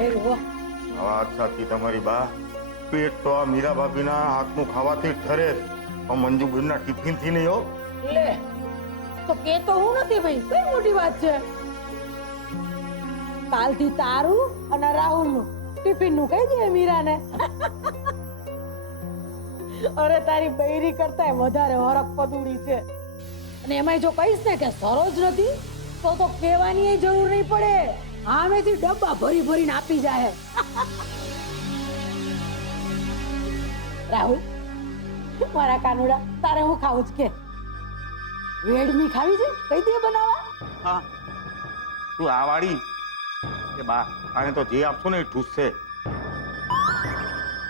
હેરો વાત સાચી તમારી બા. પેટ તો આ મીરા ભાભીના હાથનું ખાવાથી જ ઠરે, પણ મંજુબેનના ટિફિનથી નહીં હો. લે તો કે તો હું નથી ભાઈ, કઈ મોટી વાત છે. કાલથી તારું અને રાહુલનું ટિફિનનું કહી દે મીરાને. અરે તારી બૈરી કરતા વધારે હરખ પદુડી છે. અને એમાંય જો કહીશ ને કે સરોજ નથી તો કહેવાની જરૂર નહીં પડે. આમેથી ડબ્બા ભરી ભરીને આપી જાય. રાહુલ મારા કાનુડા, તારે હું ખાવું જ કે વેડમી ખાવી છે? કઈ દે બનાવવા. હા તું આ વાળી એ બા, આને તો જે આપશો ને એ ઠૂસશે.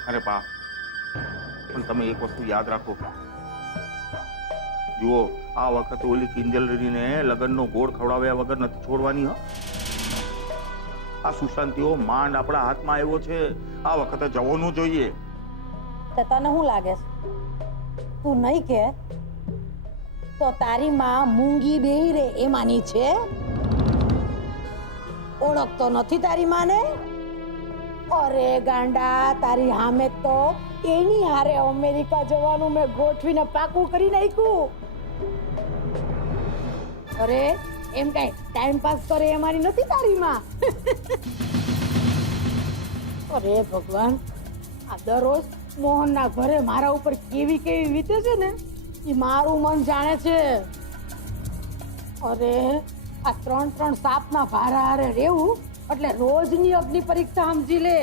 અરે બા, પણ તમે એક વસ્તુ યાદ રાખો. જુઓ, આ વખતે ઓલી કિંજલરીને લગ્નનો ગોળ ખવડાવ્યા વગર નથી છોડવાની. હા, આ સુશાંતિઓ માંડ આપણા હાથમાં આવ્યો છે. આ વખતે જવાનું જોઈએ. તો તને શું લાગે છે? તું નહીં કે તો તારી માં મૂંગી બેહી રે એમાંની છે. ઓળખતો નથી તારી માને? અરે ગાંડા, તારી હામે તો એની હારે અમેરિકા જવાનું મેં ગોઠવીને પાકું કરી નાખ્યું. અરે એમ કઈ ટાઈમ પાસ કરે એમાંની નથી તારી માં. અરે ભગવાન, આ દરરોજ મોહનના ઘરે મારા ઉપર કેવી કેવી વીતે છે ને એ મારું મન જાણે છે. અરે આ 3 સાપના ભારા હારે રહેવું એટલે રોજની અગ્નિ પરીક્ષા સમજી લે.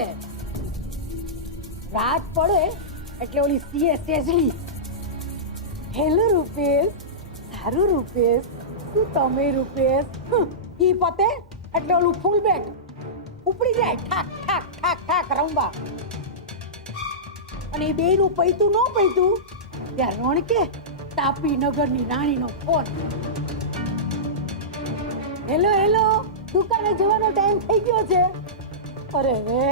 રાત પડે એટલે ઓલી સીએ સ્ટેજની, હેલો રૂપેશ, સારું રૂપેશ, તું તમે રૂપેશ, ઈ પતે એટલે ઓલું ફૂલ બેટ ઉપડી જાય ઠાક ઠાક ઠાક ઠાક રંબા. અને એ બેયનું પૈતું ન પૈતું ત્યાં રણકે તાપી નગરની રાણીનો ફોન. હેલો હેલો, દુકાને જવાનો ટાઈમ થઈ ગયો છે. અરે રે,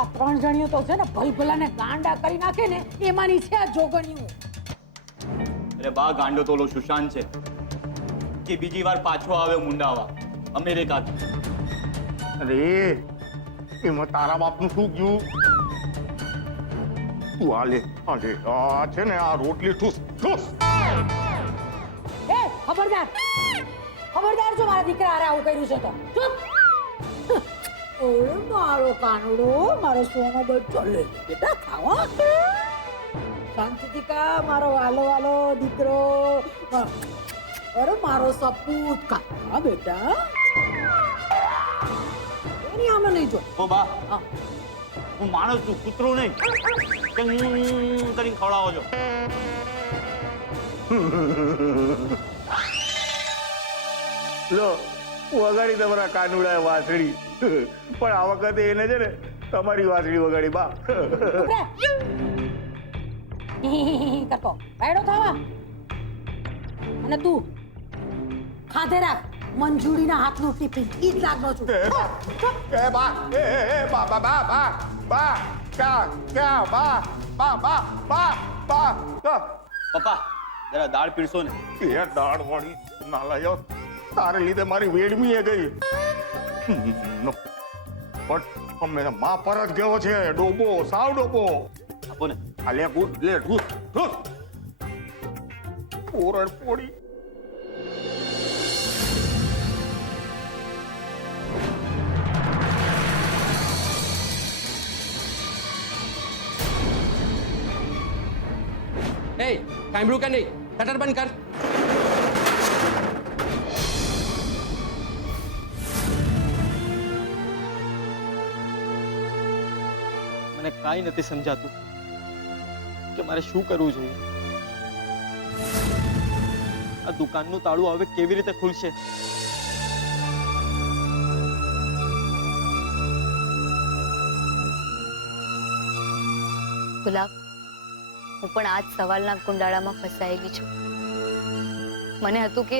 આ 3 જણીઓ તો છે ને ભલભલાને ગાંડા કરી નાખે ને એમાંની છે આ જોગણીઓ. અરે બા, ગાંડો તોલો સુશાંત છે કે બીજી વાર પાછો આવ્યો મુંડાવા અમેરિકાથી. અરે એમાં તારા બાપનું શું ગયું? તું આ લે, આ છે ને આ રોટલી ઠૂસ ઠૂસ. એ ખબરદાર, ખબરદાર જો મારા દીકરા હારે આવું કર્યું છે તો ચૂપ. ઓય મારો કાનુડો, મારો સોનો બચ્ચો, લે બેટા ખાવા. શાંતિથી કા મારો વાલો વાલો દીકરો. અરે મારો સપૂત કા બેટા. એની આમે નહીં જો. ઓ બા, હા, હું માણસ છું, કૂતરો નહીં. કરીને ખવડાવો છો. લો, વગાડી તમારા કાનુડાએ વાંસળી, પણ આ વખતે એને છે ને તમારી વાંસળી વગાડી બા. કરતો પાયડો થવા. અને તું ખાધે રાખ મંજુરીના હાથનું ટિફિન. ઈ જ લાગનો છું. એ બા, એ બા બા બા બા બા, ક્યાં બા બા બા બા બા. પપ્પા, જરા દાળ પીરસો ને. એ દાળ વાળી નાલાયો, તારે લીધે મારી વેડમી એ ગઈ. પણ મેં માં પર જ ગયો છે. ડોબો, સાવ ડોબો. આપો ને. આ લે ગુડ, લે ઠૂસ ઠૂસ. પોરડ પોડી. એ સાંભળ્યું કે નહીં? શટર બંધ કર. મને કાંઈ નથી સમજાતું કે મારે શું કરવું જોઈએ. આ દુકાનનું તાળું હવે કેવી રીતે ખુલશે? ગુલાબ, હું પણ આજ સવાલના કુંડાળામાં ફસાયેલી છું. મને હતું કે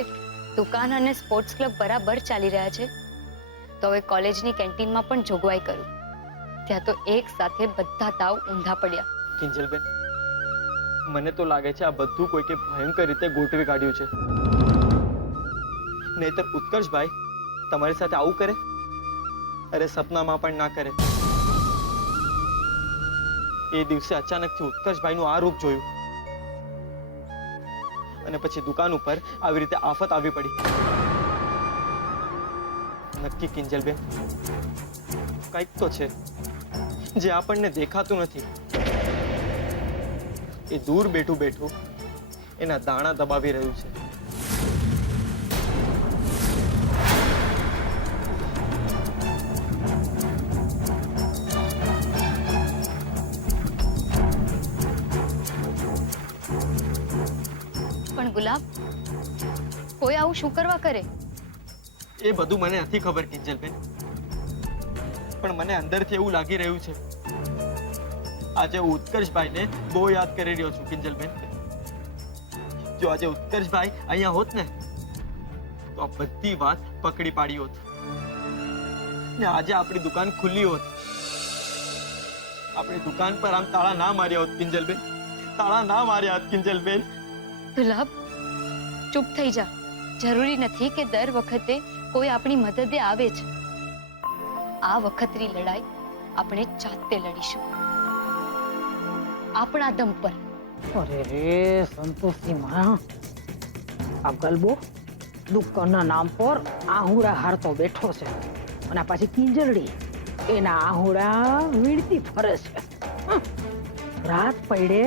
દુકાન અને સ્પોર્ટ્સ ક્લબ બરાબર ચાલી રહ્યા છે તો હવે કોલેજની કેન્ટીનમાં પણ જોગવાઈ કરું. ત્યાં તો એક સાથે બધા તાવ ઊંધા પડ્યા. કિંજલબેન, મને તો લાગે છે આ બધું કોઈકે ભયંકર રીતે ગોઠવી કાઢ્યું છે. નહીતર ઉત્કર્ષભાઈ તમારી સાથે આવું કરે? અરે સપનામાં પણ ના કરે. એ દિવસે અચાનકથી ઉત્કર્ષભાઈનું આ રૂપ જોયું અને પછી દુકાન ઉપર આવી રીતે આફત આવી પડી. નક્કી કિંજલબેન, કંઈક તો છે જે આપણને દેખાતું નથી. એ દૂર બેઠું બેઠું એના દાણા દબાવી રહ્યું છે. પણ ગુલાબ, કોઈ આવું શું કરવા કરે? એ બધું મને નથી ખબર કિંજલબેન, પણ મને અંદરથી એવું લાગી રહ્યું છે આજે હું ઉત્કર્ષભાઈને બહુ યાદ કરી રહ્યો છું કિંજલબેન. જો આજે ઉત્કર્ષભાઈ અહીંયા હોત ને તો આ બધી વાત પકડી પાડી હોત ને આજે આપણી દુકાન ખુલ્લી હોત. આપણી દુકાન પર આમ તાળા ના માર્યા હોત કિંજલબેન, તાળા ના માર્યા હોત કિંજલબેન. ગુલાબ, ચૂપ થઈ જા. જરૂરી નથી કે દર વખતે કોઈ આપણી મદદે આવે જ. આ વખતની લડાઈ આપણે જાતે લડીશું, આપણા દમ પર. અરે રે સંતોષી માં, આ ગલબો દુકાનના નામ પર આહુડા હારતો બેઠો છે અને પાછી કિંજલડી એના આહુડા વીણતી ફરે છે. રાત પડે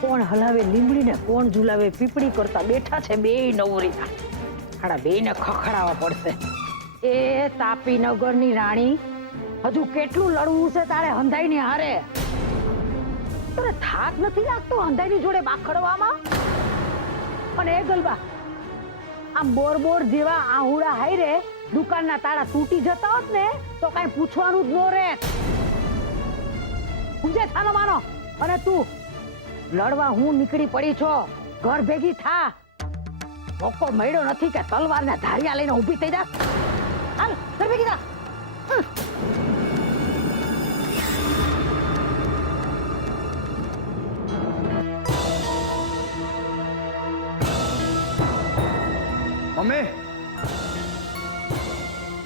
કોણ હલાવે લીમડીને કોણ ઝુલાવે પીપળી કરતા બેઠા છે બે નવરીના. હાડા બેને ખખડાવવા પડશે. એ તાપીનગરની રાણી, હજુ કેટલું લડવું છે તારે હંધાઈની હારે? તને થાક નથી લાગતો હંધાઈની જોડે બાખડવામાં? અને એ ગલબા, આમ બોર બોર જેવા આહુડા હાઈરે દુકાનના તાળા તૂટી જતા હોત ને તો કઈ પૂછવાનું જ ન રહેત. સમજે થાનો માનો? અને તું લડવા હું નીકળી પડી છો, ઘર ભેગી થા. મોકો મળ્યો નથી કે તલવારના ધારિયા લઈને ઊભી થઈ જા. હાલ ઘર ભેગી થા. Mummy,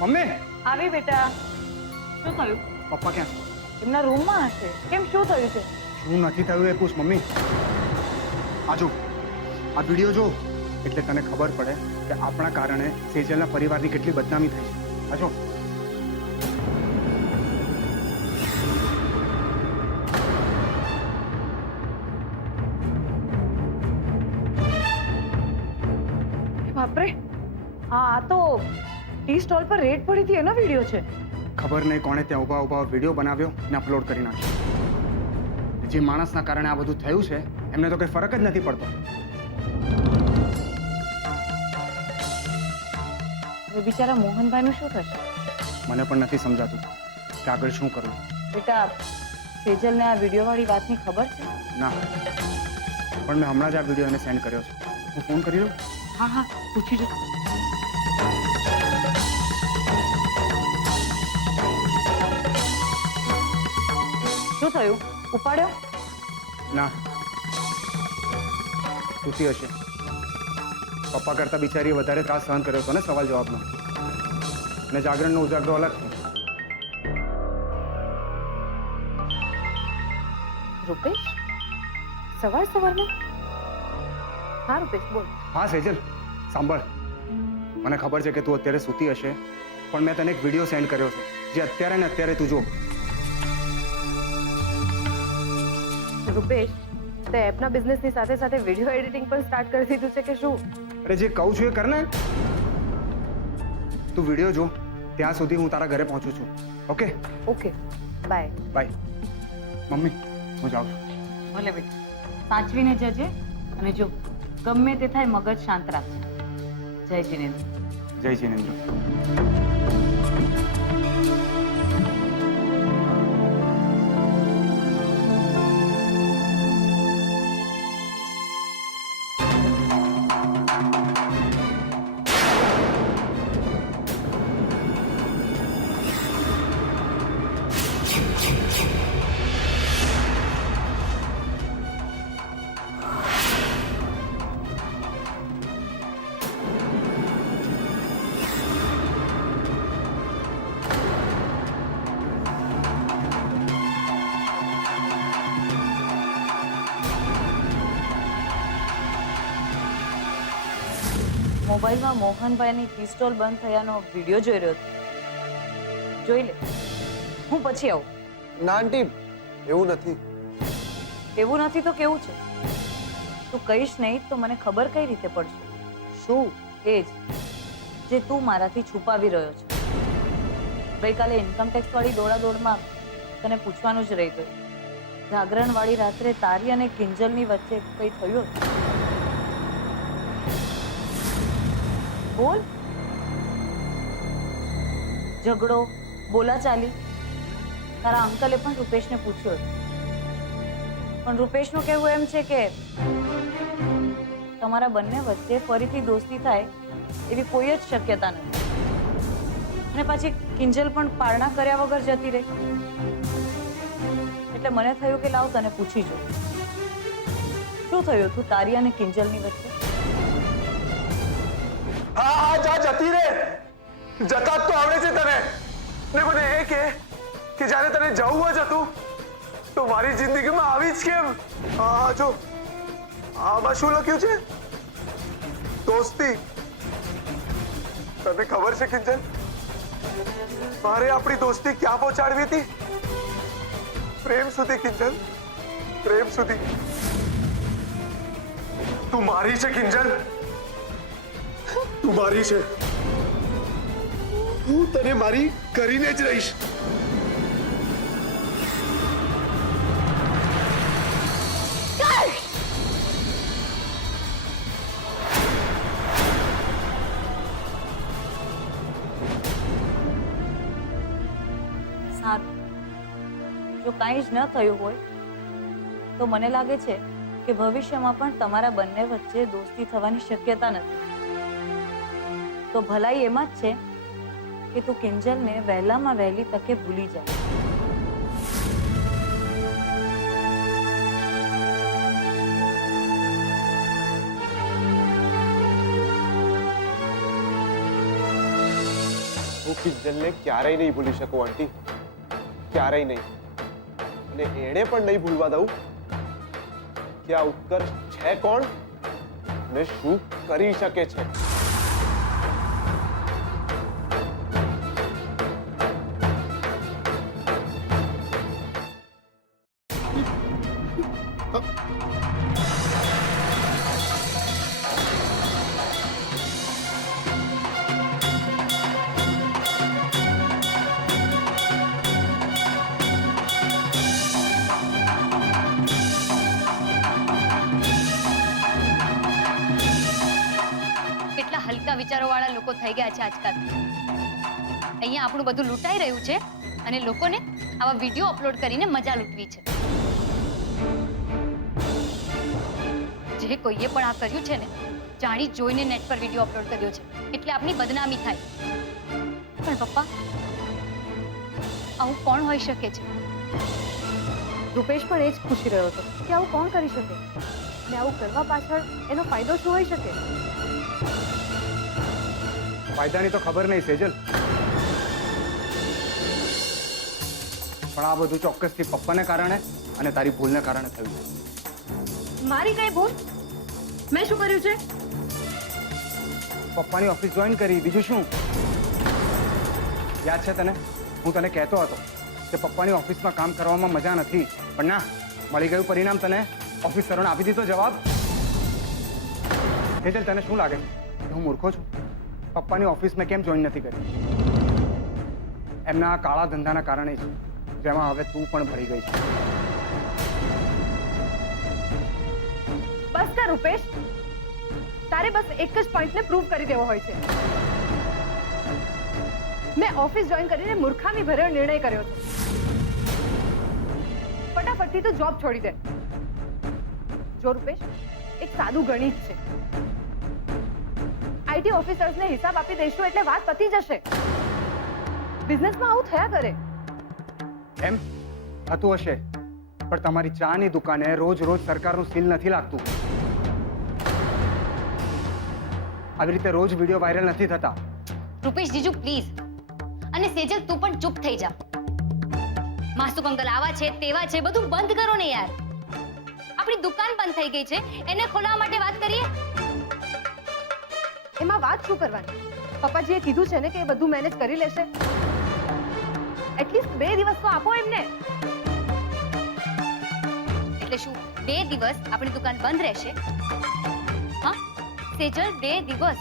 mummy. આવી બેટા. શું થયું? પપ્પા ક્યાં છે? એમના રૂમમાં હશે. કેમ, શું થયું છે? શું નથી થયું એ પૂછ મમ્મી. આ જો, આ વિડીયો જો એટલે તને ખબર પડે કે આપણા કારણે સેજલના પરિવારની કેટલી બદનામી થઈ છે. આ જો. બાપરે, હા, આ તો ટી સ્ટોલ પર રેડ પડી હતી એનો વિડીયો છે. ખબર નહીં કોણે ત્યાં ઊભા ઊભા વિડીયો બનાવ્યો ને અપલોડ કરી નાખ્યો. જે માણસના કારણે આ બધું થયું છે એમને તો કઈ ફરક જ નથી પડતો. હવે બિચારા મોહનભાઈનું શું થશે? મને પણ નથી સમજાતું કે આગળ શું કરવું. બેટા, સેજલને આ વિડીયો વાળી વાતની ખબર છે? ના, પણ મેં હમણાં જ આ વિડીયો એને સેન્ડ કર્યો છે. હું ફોન કરી લઉં? હા હા, પૂછી જો. શું થયું? ઉપાડ્યો? ના, સૂતી હશે. પપ્પા કરતા બિચારીએ વધારે ત્રાસ સહન કર્યો હતો ને સવાલ જવાબનો. અને જાગરણનો ઉજાગરો અલગ છે. રૂપેશ, સવાર સવારમાં? હા રૂપેશ, બોલ. હા સેજલ, સાંભળ. મને ખબર છે કે તું અત્યારે સૂતી હશે, પણ મેં તને એક વિડીયો સેન્ડ કર્યો છે જે અત્યારે ને અત્યારે તું જો. રૂપેશ, તે એપના બિઝનેસની સાથે સાથે વિડીયો એડિટિંગ પણ સ્ટાર્ટ કરી દીધું છે કે શું? અરે જે કહું છું એ કર ને. તું વિડીયો જો, ત્યાં સુધી હું તારા ઘરે પહોંચું છું. Okay? Okay, bye. Bye. Mummy, હું જાઉં છું. ભલે બેટા, સાચવીને જજે. અને જો ગમે તે થાય મગજ શાંત રાખજે. જય જીનેન્દ્ર. જય જીનેન્દ્ર. મોબાઈલમાં મોહનભાઈની ટી સ્ટોલ બંધ થયાનો વિડીયો જોઈ રહ્યો હતો. જોઈ લે, હું પછી આવું. ના આંટી, એવું નથી. એવું નથી તો કેવું છે? તું કહીશ નહીં તો મને ખબર કઈ રીતે પડશે? શું? એ જ જે તું મારાથી છુપાવી રહ્યો છે. ગઈકાલે ઇન્કમટેક્સ વાળી દોડાદોડમાં તને પૂછવાનું જ રહી ગયું. જાગરણ વાળી રાત્રે તારી અને કિંજલની વચ્ચે કઈ થયું હતું? બોલ. ઝઘડો, બોલાચાલી? તારા અંકલે પણ રૂપેશને પૂછ્યું હતું, પણ રૂપેશનું કહેવું એમ છે કે તમારા બંને વચ્ચે ફરીથી દોસ્તી થાય એવી કોઈ જ શક્યતા નથી. અને પાછી કિંજલ પણ પારણા કર્યા વગર જતી રહી. એટલે મને થયું કે લાવ તને પૂછી જો, શું થયું તું તારી અને કિંજલની વચ્ચે? હા હા, જા જતી રે. જતા જ તો આવડે છે તને. ને મને એ કે જ્યારે તને જવું જ હતું તો મારી જિંદગીમાં આવી જ કેમ? હા જો, આમાં શું લખ્યું છે? દોસ્તી. તને ખબર છે કિંજલ, મારે આપણી દોસ્તી ક્યાં પહોંચાડવી હતી? પ્રેમ સુધી કિંજલ, પ્રેમ સુધી. તું મારી છે કિંજલ, તું મારી છે. હું તને મારી કરીને જ રહીશ. સારું, જો કાંઈ જ ન થયું હોય તો મને લાગે છે કે ભવિષ્યમાં પણ તમારા બંને વચ્ચે દોસ્તી થવાની શક્યતા નથી. તો ભલાઈ એમાં જ છે કે તું કિંજલને વહેલામાં વહેલી તકે ભૂલી જા. હું કિંજલને ક્યારેય નહીં ભૂલી શકું આંટી, ક્યારેય નહીં. અને એણે પણ નહીં ભૂલવા દઉં કે આ ઉત્કર્ષ છે કોણ અને શું કરી શકે છે. કેટલા હલકા વિચારોવાળા લોકો થઈ ગયા છે આજકાલ. અહીંયા આપણું બધું લૂંટાઈ રહ્યું છે અને લોકોને આવા વિડીયો અપલોડ કરીને મજા લૂંટવી છે. જે કોઈએ પણ આ કર્યું છે ને, જાણી જોઈને નેટ પર વિડીયો અપલોડ કર્યો છે એટલે આપની બદનામી થાય. પણ પપ્પા, આવું કોણ હોઈ શકે છે? રૂપેશ પણ એ જ પૂછી રહ્યો હતો કે આવું કોણ કરી શકે અને આવું કરવા પાછળ એનો ફાયદો શું હોઈ શકે? ફાયદાની તો ખબર નહીં સેજલ, પણ આ બધું ચોક્કસથી પપ્પાને કારણે અને તારી ભૂલને કારણે થયું છે. મારી કઈ ભૂલ? મેં શું કર્યું છે? પપ્પાની ઓફિસ જોઈન કરી, બીજું શું? યાદ છે તને? હું તને કહેતો હતો કે પપ્પાની ઓફિસમાં કામ કરવામાં મજા નથી, પણ ના, મળી ગયું પરિણામ. તને ઓફિસરોને આપી દીધો જવાબ. સેજલ, તને શું લાગે કે હું મૂર્ખો છું? પપ્પાની ઓફિસ મેં કેમ જોઈન નથી કરી? એમના કાળા ધંધાના કારણે જ, જેમાં હવે તું પણ ભળી ગઈ છે. બસ કર રૂપેશ, તારે બસ એક જ પોઈન્ટને પ્રૂવ કરી દેવો હોય છે. મેં ઓફિસ જોઈન કરીને મૂર્ખામી ભર્યો નિર્ણય કર્યો છે. ફટાફટથી તો જોબ છોડી દે. જો રૂપેશ, એક સાદું ગણિત છે. આઈટી ઓફિસર્સને હિસાબ આપી દઈશું એટલે વાત પતી જશે. બિઝનેસમાં આવું થયા કરે. એમ થતું હશે, પણ તમારી ચાની દુકાને રોજ રોજ સરકારનું સીલ નથી લાગતું. આવી રીતે રોજ વિડીયો વાયરલ નથી થતા. રૂપેશ જીજુ પ્લીઝ, અને સેજલ તું પણ ચૂપ થઈ જા. માસુક અંકલ આવા છે તેવા છે, બધું બંધ કરો ને યાર. આપણી દુકાન બંધ થઈ ગઈ છે, એને ખોલવા માટે વાત કરીએ. એમાં વાત શું કરવાની? પપ્પાજીએ કીધું છે ને કે એ બધું મેનેજ કરી લેશે. એટલીસ્ટ 2 દિવસ તો આપો એમને. એટલે શું 2 દિવસ આપણી દુકાન બંધ રહેશે? હા સેજલ, 2 દિવસ.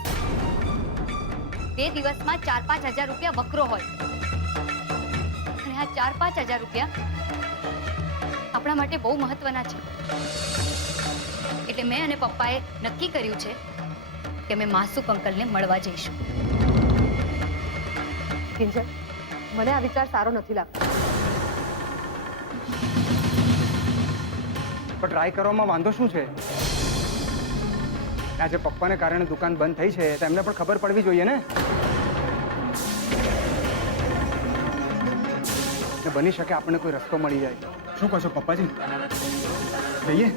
2 દિવસમાં 4-5 હજાર રૂપિયા વકરો હોય અને આ 4-5 હજાર રૂપિયા આપણા માટે બહુ મહત્વના છે. એટલે મેં અને પપ્પાએ નક્કી કર્યું છે કે અમે માસુક અંકલને મળવા જઈશું. કિંજલ, મને આ વિચાર સારો નથી લાગતો. પણ ટ્રાય કરવામાં વાંધો શું છે? આજે પપ્પાને કારણે દુકાન બંધ થઈ છે તો એમને પણ ખબર પડવી જોઈએ ને. બની શકે આપણને કોઈ રસ્તો મળી જાય. શું કહો છો પપ્પાજી? જઈએ?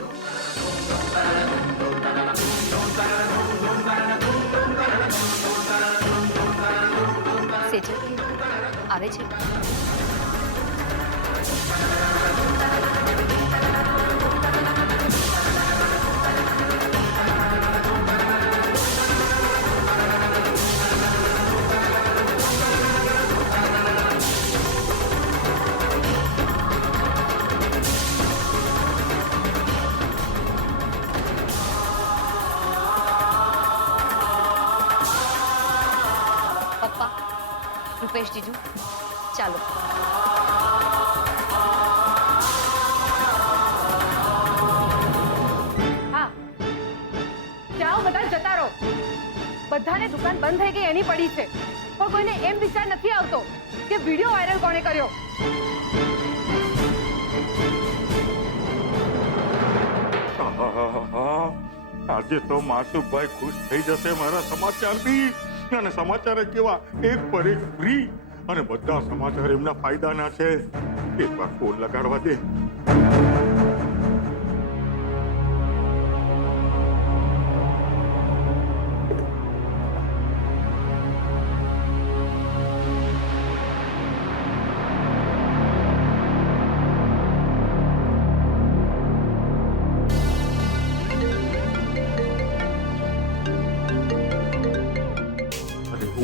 સેજલ આવે છે. પપ્પા, રૂપેશ જીજુ, ચાલો. હા, જાઓ બધા જતા રહો. બધાને દુકાન બંધ થઈ ગઈ એની પડી છે, પણ કોઈને એમ વિચાર નથી આવતો કે વિડીયો વાયરલ કોણે કર્યો. આજે તો માસુભાઈ ખુશ થઈ જશે મારા સમાચારથી. અને સમાચાર કેવા? એક પર એક ફ્રી. અને બધા સમાચાર એમના ફાયદાના છે. એકવાર ફોન લગાડવા દે.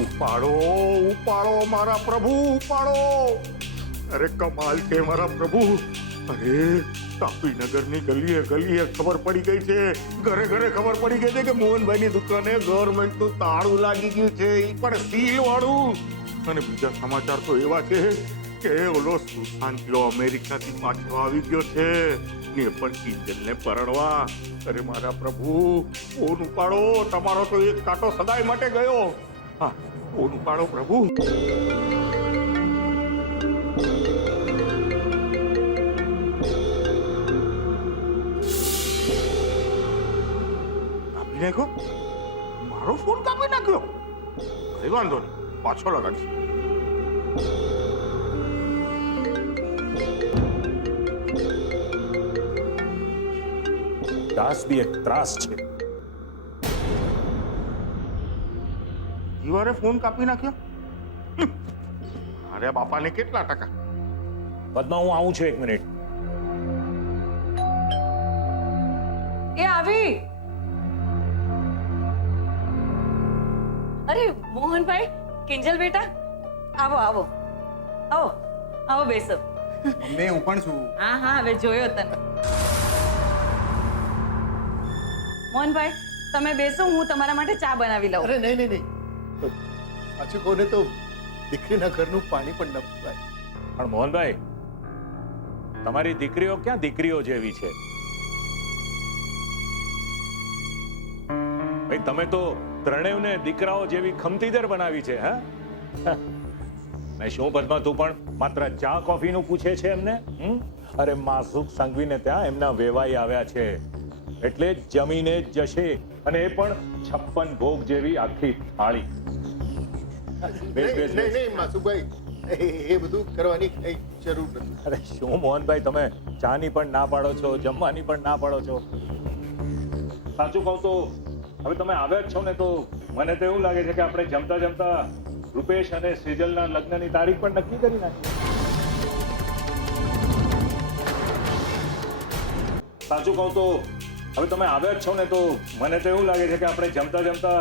ઉપાડો ઉપાડો મારા પ્રભુ, ઉપાડો. અરે કમાલ છે મારા પ્રભુ. અરે તાપી નગરની ગલીએ ગલીએ ખબર પડી ગઈ છે, ઘરે ઘરે ખબર પડી ગઈ છે કે મોહનભાઈની દુકાને ગવર્મેન્ટનું તાળું લાગી ગયું છે, એ પણ સીલ વાળું. અને બીજા સમાચાર તો એવા છે કે ઓલો સુશાંત અમેરિકાથી પાછો આવી ગયો છે ને પણ કિંજલને પરણવા. અરે મારા પ્રભુ, ફોન ઉપાડો. તમારો તો એક કાંટો સદાય માટે ગયો. હા, ફોન ઉપાડો પ્રભુ. કાપી નાખ્યો? મારો ફોન કાપી નાખ્યો? કઈ વાંધો નહીં, પાછો લગાડીશ. દાસ બી એક ત્રાસ છે. જીવારે ફોન કાપી નાખ્યો? અરે બાપાને કેટલા ટકા? પદ્મા, હું આવું છું 1 મિનિટ. એ આવી. અરે મોહનભાઈ, કિંજલ બેટા, આવો આવો આવો આવો, બેસો. મમ્મી, હું પણ છું. હા હા, હવે જોયો તને. મોહનભાઈ, તમે બેસો, હું તમારા માટે ચા બનાવી લઉં. અરે નહીં નહીં નહીં, સાચું કહું ને તો દીકરીના ઘરનું પાણી પણ ન પીવાય. પણ મોહનભાઈ, તમારી દીકરીઓ ક્યાં દીકરીઓ જેવી છે? ભાઈ, તમે તો ત્રણેયને દીકરાઓ જેવી ખમતીદર બનાવી છે. હા, મેં શું પદ્મા, તું પણ માત્ર ચા કોફીનું પૂછે છે એમને? અરે માસુક સંઘવીને ત્યાં એમના વેવાઈ આવ્યા છે, એટલે જમીને જ જશે, અને એ પણ 56 ભોગ જેવી આખી થાળી. નહીં માસુભાઈ, એ બધું કરવાની કઈ જરૂર નથી. અરે શું મોહનભાઈ, તમે ચાની પણ ના પાડો છો, જમવાની પણ ના પાડો છો. સાચું કહું તો હવે તમે આવ્યા જ છો ને, તો મને તો એવું લાગે છે કે આપણે જમતા જમતા રૂપેશ અને સેજલના લગ્નની તારીખ પણ નક્કી કરી નાખી. સાચું કહું તો હવે તમે આવ્યા જ છો ને, તો મને તો એવું લાગે છે કે આપણે જમતા જમતા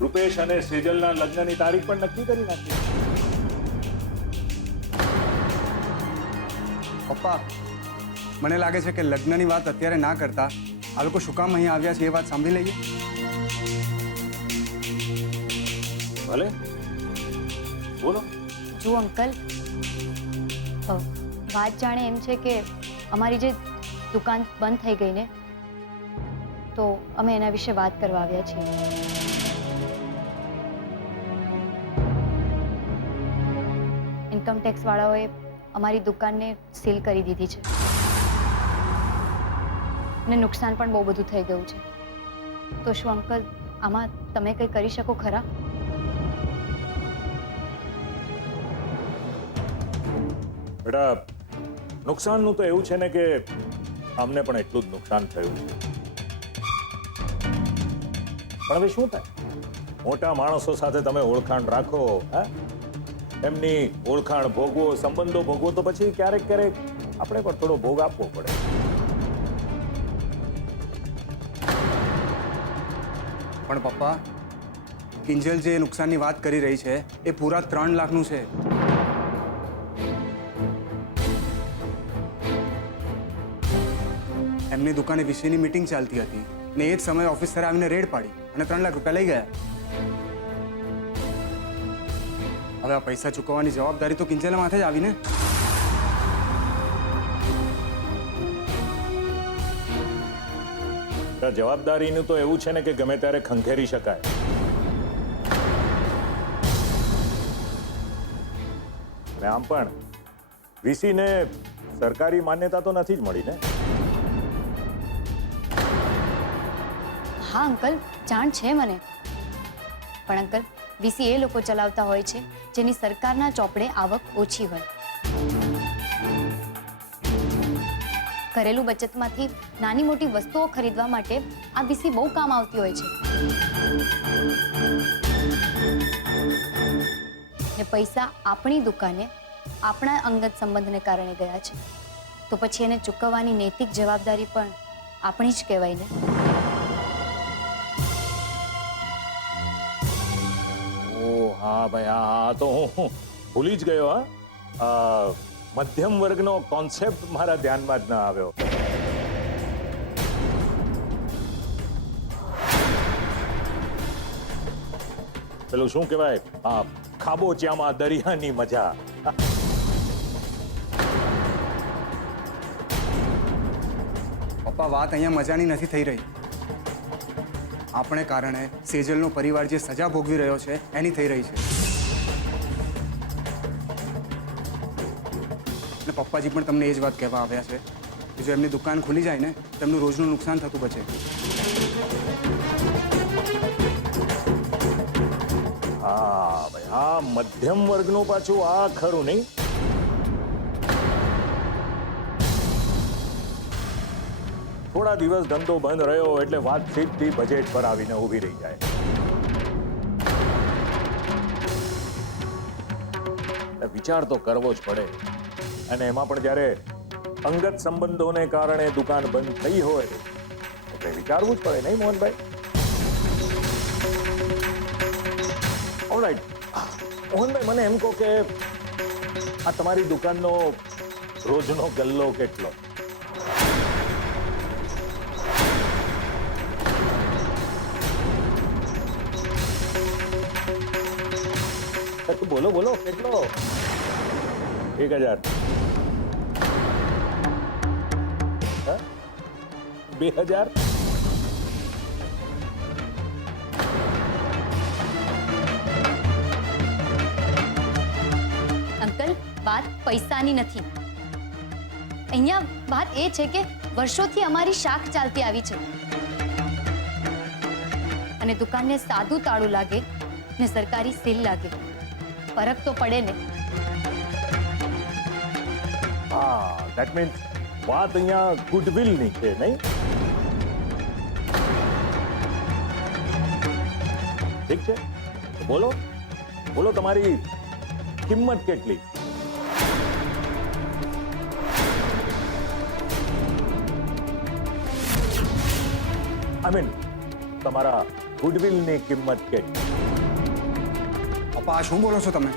રૂપેશ અને સેજલના લગ્નની તારીખ પણ નક્કી કરી નાખી. પપ્પા મને લાગે છે કે લગ્નની વાત અત્યારે ના કરતા આ લોકો શું કામ અહીં આવ્યા છે એ વાત સાંભળી લઈએ. ભલે બોલો. જુઓ અંકલ, વાત જાણે એમ છે કે અમારી જે દુકાન બંધ થઈ ગઈ ને, તો અમે એના વિશે વાત કરવા આવ્યા છીએ. ઇન્કમ ટેક્સ વાળાઓએ અમારી દુકાનને સીલ કરી દીધી છે અને નુકસાન પણ બહુ બધું થઈ ગયું છે. તો શું અંકલ આમાં તમે કંઈ કરી શકો ખરા? બેટા, નુકસાનનું તો એવું છે ને કે અમને પણ એટલું જ નુકસાન થયું છે. પણ હવે શું થાય? મોટા માણસો સાથે તમે ઓળખાણ રાખો, હા, એમની ઓળખાણ ભોગવો, સંબંધો ભોગવો, તો પછી ક્યારેક ક્યારેક આપણે પણ થોડો ભોગ આપવો પડે. પણ પપ્પા, કિંજલ જે નુકસાનની વાત કરી રહી છે એ પૂરા 3 લાખનું છે. એમની દુકાને વિશેની મીટિંગ ચાલતી હતી ને એ જ સમયે ઓફિસરે આવીને રેડ પાડી અને 3 લાખ રૂપિયા લઈ ગયા. હવે આ પૈસા ચૂકવવાની જવાબદારી તો કિંજલના માથે જ આવીને. જવાબદારીનું તો એવું છે ને કે ગમે ત્યારે ખંખેરી શકાય. અને આમ પણ વીસીને સરકારી માન્યતા તો નથી જ મળી ને. હા અંકલ, જાણ છે મને. પણ અંકલ, વીસી એ લોકો ચલાવતા હોય છે જેની સરકારના ચોપડે આવક ઓછી હોય. ઘરેલું બચતમાંથી નાની મોટી વસ્તુઓ ખરીદવા માટે આ વીસી બહુ કામ આવતી હોય છે. ને પૈસા આપણી દુકાને આપણા અંગત સંબંધને કારણે ગયા છે, તો પછી એને ચૂકવવાની નૈતિક જવાબદારી પણ આપણી જ કહેવાય ને. હા ભાઈ, હા તો હું ભૂલી જ ગયો. હા, મધ્યમ વર્ગનો કોન્સેપ્ટ મારા ધ્યાનમાં જ ના આવ્યો. પેલું શું કહેવાય, ખાબોચિયામાં દરિયાની મજા. પપ્પા, વાત અહીંયા મજાની નથી થઈ રહી. આપણે કારણે સેજલનો પરિવાર જે સજા ભોગવી રહ્યો છે એની થઈ રહી છે. અને પપ્પાજી પણ તમને એ જ વાત કહેવા આવ્યા છે કે જો એમની દુકાન ખુલી જાય ને તો એમનું રોજનું નુકસાન થતું બચે. હા ભાઈ, હા, મધ્યમ વર્ગનું પાછું આ ખરું નહીં. થોડા દિવસ ધંધો બંધ રહ્યો એટલે વાત સીધી બજેટ પર આવીને ઊભી રહી જાય. વિચાર તો કરવો જ પડે. અને એમાં પણ જ્યારે અંગત સંબંધોને કારણે દુકાન બંધ થઈ હોય એટલે વિચારવું જ પડે, નહીં મોહનભાઈ? ઓલરાઈટ, મોહનભાઈ, મને એમ કહો કે આ તમારી દુકાનનો રોજનો ગલ્લો કેટલો? બોલો બોલો, કેટલો? 1000? 2000? અંકલ, વાત પૈસાની નથી. અહીંયા વાત એ છે કે વર્ષોથી અમારી શાખ ચાલતી આવી છે અને દુકાનને સાદું તાળું લાગે ને સરકારી સીલ લાગે, ફરક તો પડે ને. હા, ધેટ મીન્સ વાત અહીંયા ગુડવિલની છે, નહીં? ઠીક છે, તો બોલો બોલો, તમારી કિંમત કેટલી? આઈ મીન તમારા ગુડવિલની કિંમત કેટલી? પપ્પા આ શું બોલો છો તમે?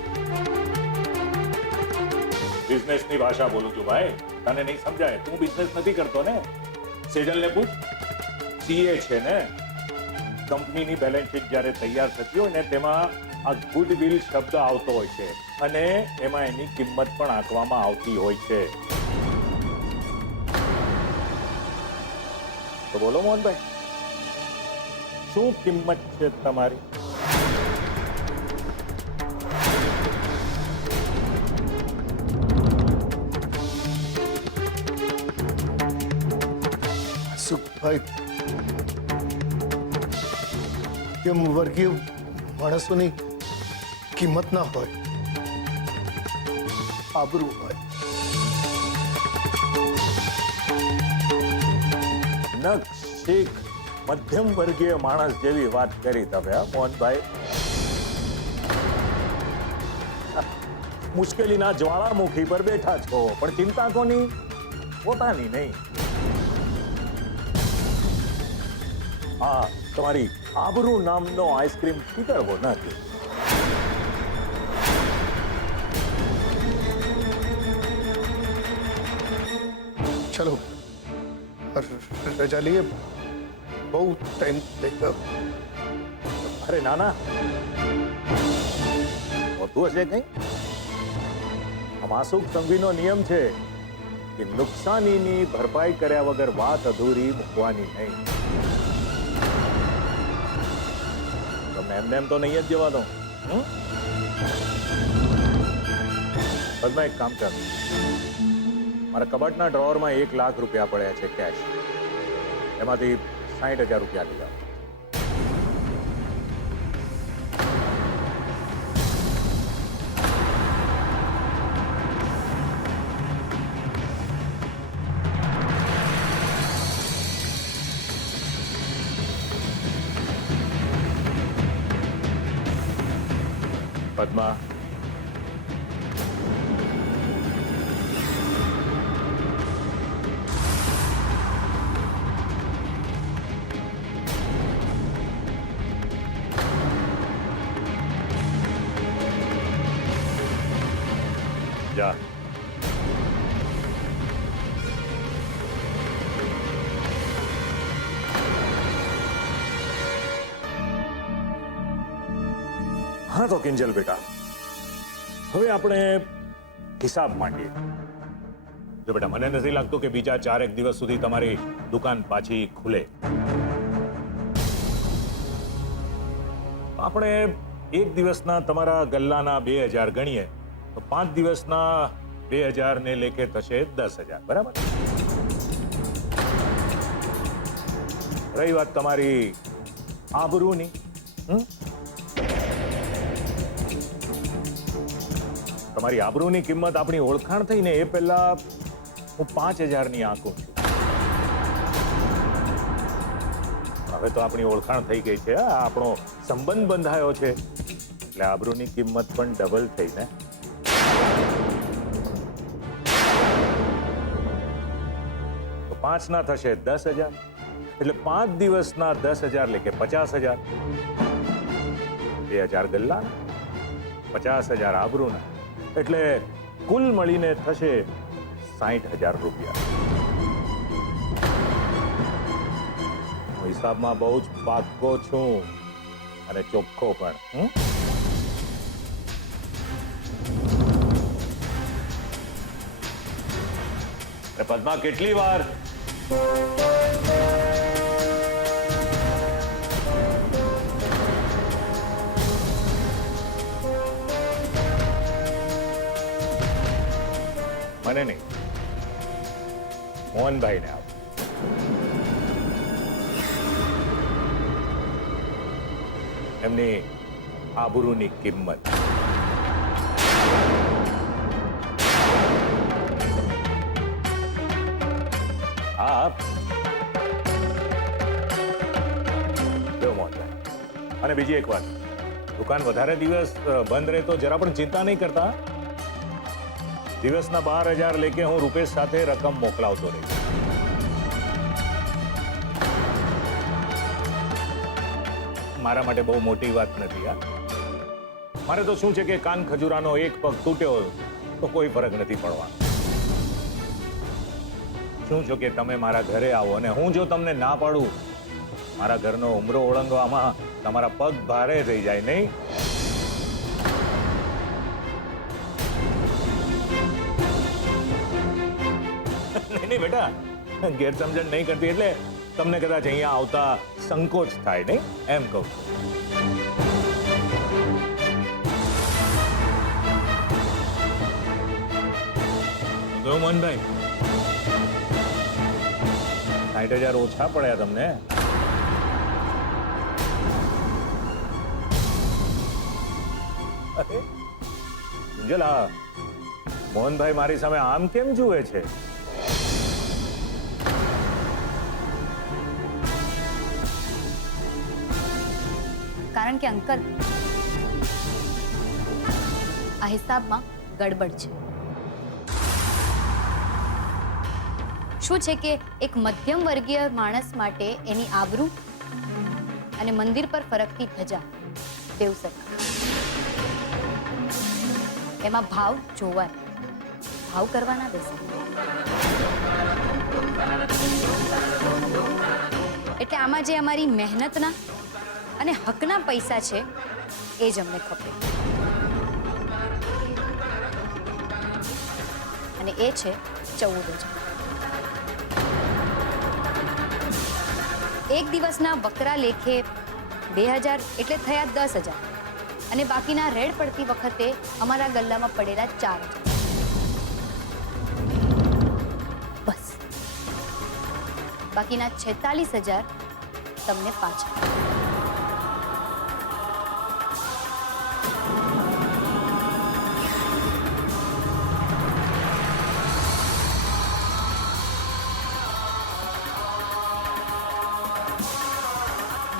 બિઝનેસની ભાષા બોલું છું ભાઈ, તને નહીં સમજાય? તું બિઝનેસ નથી કરતો ને. સેજલને પૂછ, સીએ છે ને. કંપનીની બેલેન્સ શીટ જ્યારે તૈયાર થતી હોય ને તેમાં આ ગુડવિલ શબ્દ આવતો હોય છે અને એમાં એની કિંમત પણ આંકવામાં આવતી હોય છે. તો બોલો મોહનભાઈ, શું કિંમત છે તમારી? સુખભાઈ, કેમ વર્ગીય માણસોની કિંમત ના હોય, આબરૂ હોય. નખ શીખ મધ્યમ વર્ગીય માણસ જેવી વાત કરી તમે, હા મોહનભાઈ? મુશ્કેલીના જ્વાળામુખી પર બેઠા છો, પણ ચિંતા કોની? પોતાની નહીં. હા, તમારી આબરૂ નામનો આઈસ્ક્રીમ પીતળવો નથી. ચલો રજા લઈએ, બહુ ટાઈમ થઈ ગયો. અરે નાના, હોતું હશે કઈ? આ માસુક સંઘવીનો નિયમ છે કે નુકસાનીની ભરપાઈ કર્યા વગર વાત અધૂરી મૂકવાની નહીં. તમને એમને એમ તો નહીં જ જવા દો. પદ્મા, એક કામ કર, મારા કબાટના ડ્રોવરમાં 1 લાખ રૂપિયા પડ્યા છે કેશ. એમાંથી 60,000 રૂપિયા લઈ આવો. પદ્મા, જા. હા તો કિંજલ બેટા, હવે આપણે હિસાબ માંડીએ. જો બેટા, મને નથી લાગતું કે બીજા 4 દિવસ સુધી તમારી દુકાન પાછી ખુલે. આપણે 1 દિવસના તમારા ગલ્લાના 2,000 ગણીએ તો 5 દિવસના 2,000 ને લેકે થશે 10,000, બરાબર? રહી વાત તમારી આબરૂની, તમારી આબરૂની કિંમત આપણી ઓળખાણ થઈ ને એ પહેલા હું 5,000 ની આંકું છું. હવે તો આપણી ઓળખાણ થઈ ગઈ છે, આપણો સંબંધ બંધાયો છે, એટલે આબરૂની કિંમત પણ ડબલ થઈ ને. તો 5 ના થશે 10,000, એટલે 5 દિવસના 10,000 લેકે 50,000. 2,000 ગલ્લા, 50,000 આબરૂના, એટલે કુલ મળીને થશે 60,000 રૂપિયા. હું હિસાબમાં બહુ જ પાક્કો છું અને ચોખ્ખો પણ. પદ્મા, કેટલી વાર? મને નહીં, મોહનભાઈને આપ. એમની આબરૂની કિંમત. આપ જો મોહનભાઈ, અને બીજી એક વાત, દુકાન વધારે દિવસ બંધ રહે તો જરા પણ ચિંતા નહીં કરતા. દિવસના 12,000 લેકે હું રૂપેશ સાથે રકમ મોકલાવતો રહીશ. મારા માટે બહુ મોટી વાત નથી. હા, મારે તો શું છે કે કાન ખજૂરાનો એક પગ તૂટ્યો તો કોઈ ફરક નથી પડવાનો. શું છો કે તમે મારા ઘરે આવો અને હું જો તમને ના પાડું, મારા ઘરનો ઉમરો ઓળંગવામાં તમારા પગ ભારે થઈ જાય નહીં? નહીં બેટા, ગેરસમજણ નહીં કરતી એટલે તમને કદાચ અહીંયા આવતા સંકોચ થાય નહીં એમ કહું. મોહનભાઈ, 60,000 ઓછા પડ્યા તમને. જલા, મોહનભાઈ મારી સામે આમ કેમ જુએ છે? કારણ કે અંકલ, આ હિસાબમાં ગડબડ છે. શું છે કે એક મધ્યમ વર્ગીય માણસ માટે એની આબરૂ અને મંદિર પર ફરકતી ધજા બેઉ સરખા. એમાં ભાવ જોવા, ભાવ કરવાના બેસે. એટલે આમાં જે અમારી મહેનતના અને હકના પૈસા છે એ જ અમને ખપે, અને એ છે 14,000. એક દિવસના વકરા લેખે 2,000 એટલે થયા 10,000, અને બાકીના રેડ પડતી વખતે અમારા ગલ્લામાં પડેલા 4,000. બસ બાકીના 46,000 તમને પાછા.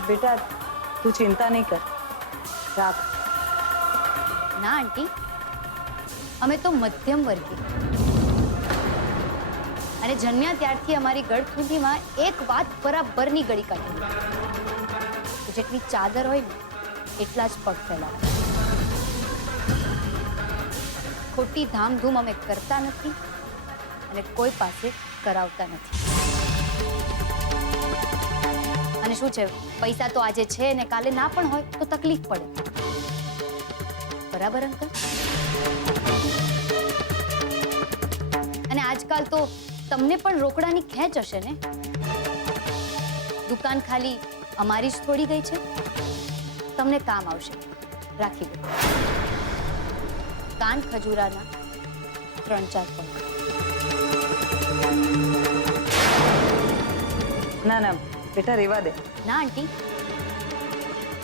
બેટા તું ચિંતા નહીં કર, રાખ. ના આંટી, અમે તો મધ્યમ વર્ગીય, અને જન્મ્યા ત્યારથી અમારી ગળથૂંથીમાં એક વાત બરાબરની ગળી કાઢી, જેટલી ચાદર હોય ને એટલા જ પગ ફેલાવા. ખોટી ધામધૂમ અમે કરતા નથી અને કોઈ પાસે કરાવતા નથી. અને શું છે, પૈસા તો આજે છે ને કાલે ના પણ હોય તો તકલીફ પડે. બરાબર અંકલ? અને આજકાલ તો તમને પણ રોકડાની ખેંચ હશે ને? દુકાન ખાલી અમારી જ થોડી ગઈ છે. તમને કામ આવશે, રાખી દો. કાન ખજૂરાના 3-4 પંખ. ના ના બેટા, રેવા દે. ના આંટી,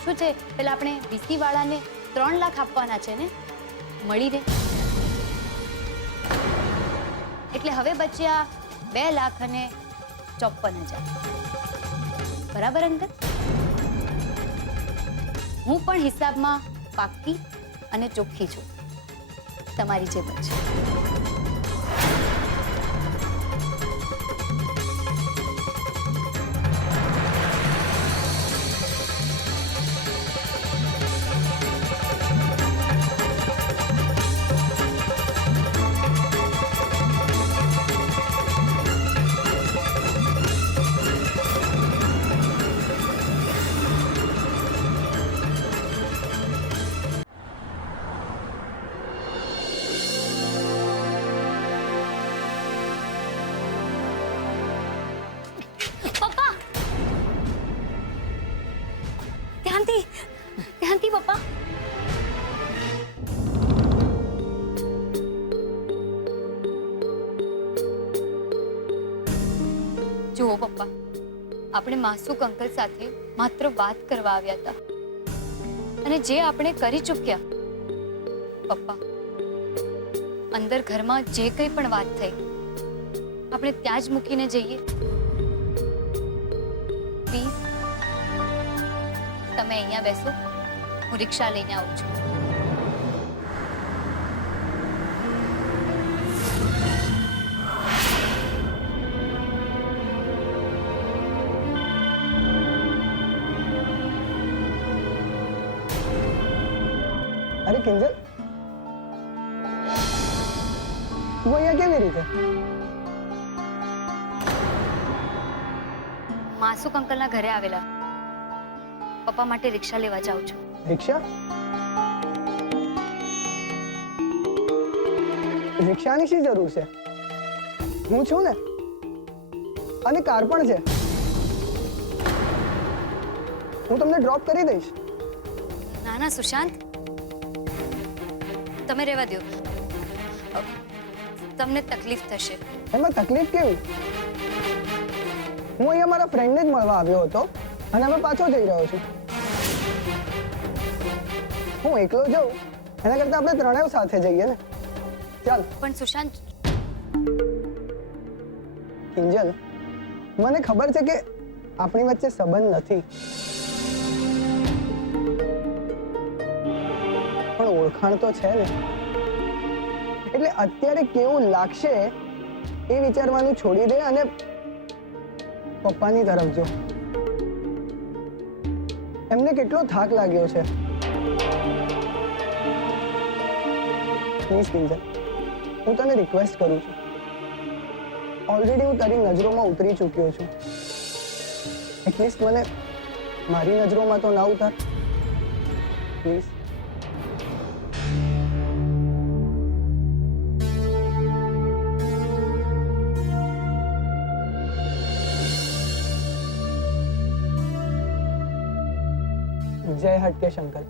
શું છે, પેલા આપણે વીસી વાળાને 3 લાખ આપવાના છે ને, મળી રહે. એટલે હવે બચ્યા 2,54,000. બરાબર અંકલ? હું પણ હિસાબમાં પાક્કી અને ચોખ્ખી છું, તમારી જેમ જ. ધ્યાનથી પપ્પા. જુઓ પપ્પા, આપણે માસુક અંકલ સાથે માત્ર વાત કરવા આવ્યા હતા, અને જે આપણે કરી ચૂક્યા. પપ્પા, અંદર ઘરમાં જે કંઈ પણ વાત થઈ આપણે ત્યાં જ મૂકીને જઈએ. પ્લીઝ તમે અહીંયા બેસો, હું રિક્ષા લઈને આવું છું. કિંજલ, તું અહીંયા કેવી રીતે? માસુક અંકલના ઘરે આવેલા. પપ્પા માટે રિક્ષા લેવા જાઉં છું. રિક્ષા? રિક્ષાની શી જરૂર છે? હું છું ને, અને કાર પણ છે. હું તમને ડ્રોપ કરી દઈશ. ના ના સુશાંત, તમે રહેવા દો. તમને તકલીફ થશે. એમાં તકલીફ કેવી? હું અહીંયા મારા ફ્રેન્ડને જ મળવા આવ્યો હતો અને હવે પાછો જઈ રહ્યો છું. હું એકલો જાઉં એના કરતા આપણે ત્રણેય સાથે જઈએ ને. ચાલ. પણ સુશાંત, કિંજલ, મને ખબર છે કે આપણી વચ્ચે સંબંધ નથી, પણ ઓળખાણ તો છે ને. એટલે અત્યારે કેવું લાગશે એ વિચારવાનું છોડી દે અને પપ્પાની તરફ જો. એમને કેટલો થાક લાગ્યો છે. પ્લીઝ કિંજલ, હું તને રિક્વેસ્ટ કરું છું. ઓલરેડી હું તારી નજરોમાં ઉતરી ચૂક્યો છું. એટલીસ્ટ મને મારી નજરોમાં તો ના ઉતાર પ્લીઝ. જય હટકે શંકર.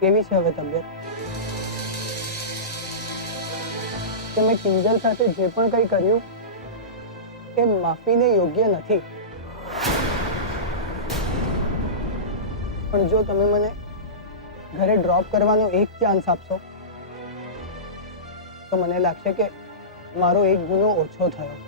કેવી છે હવે તબિયત? કે મેં કિંજલ સાથે જે પણ કંઈ કર્યું એ માફીને યોગ્ય નથી. પણ જો તમે મને ઘરે ડ્રોપ કરવાનો એક ચાન્સ આપશો તો મને લાગશે કે મારો એક ગુનો ઓછો થયો.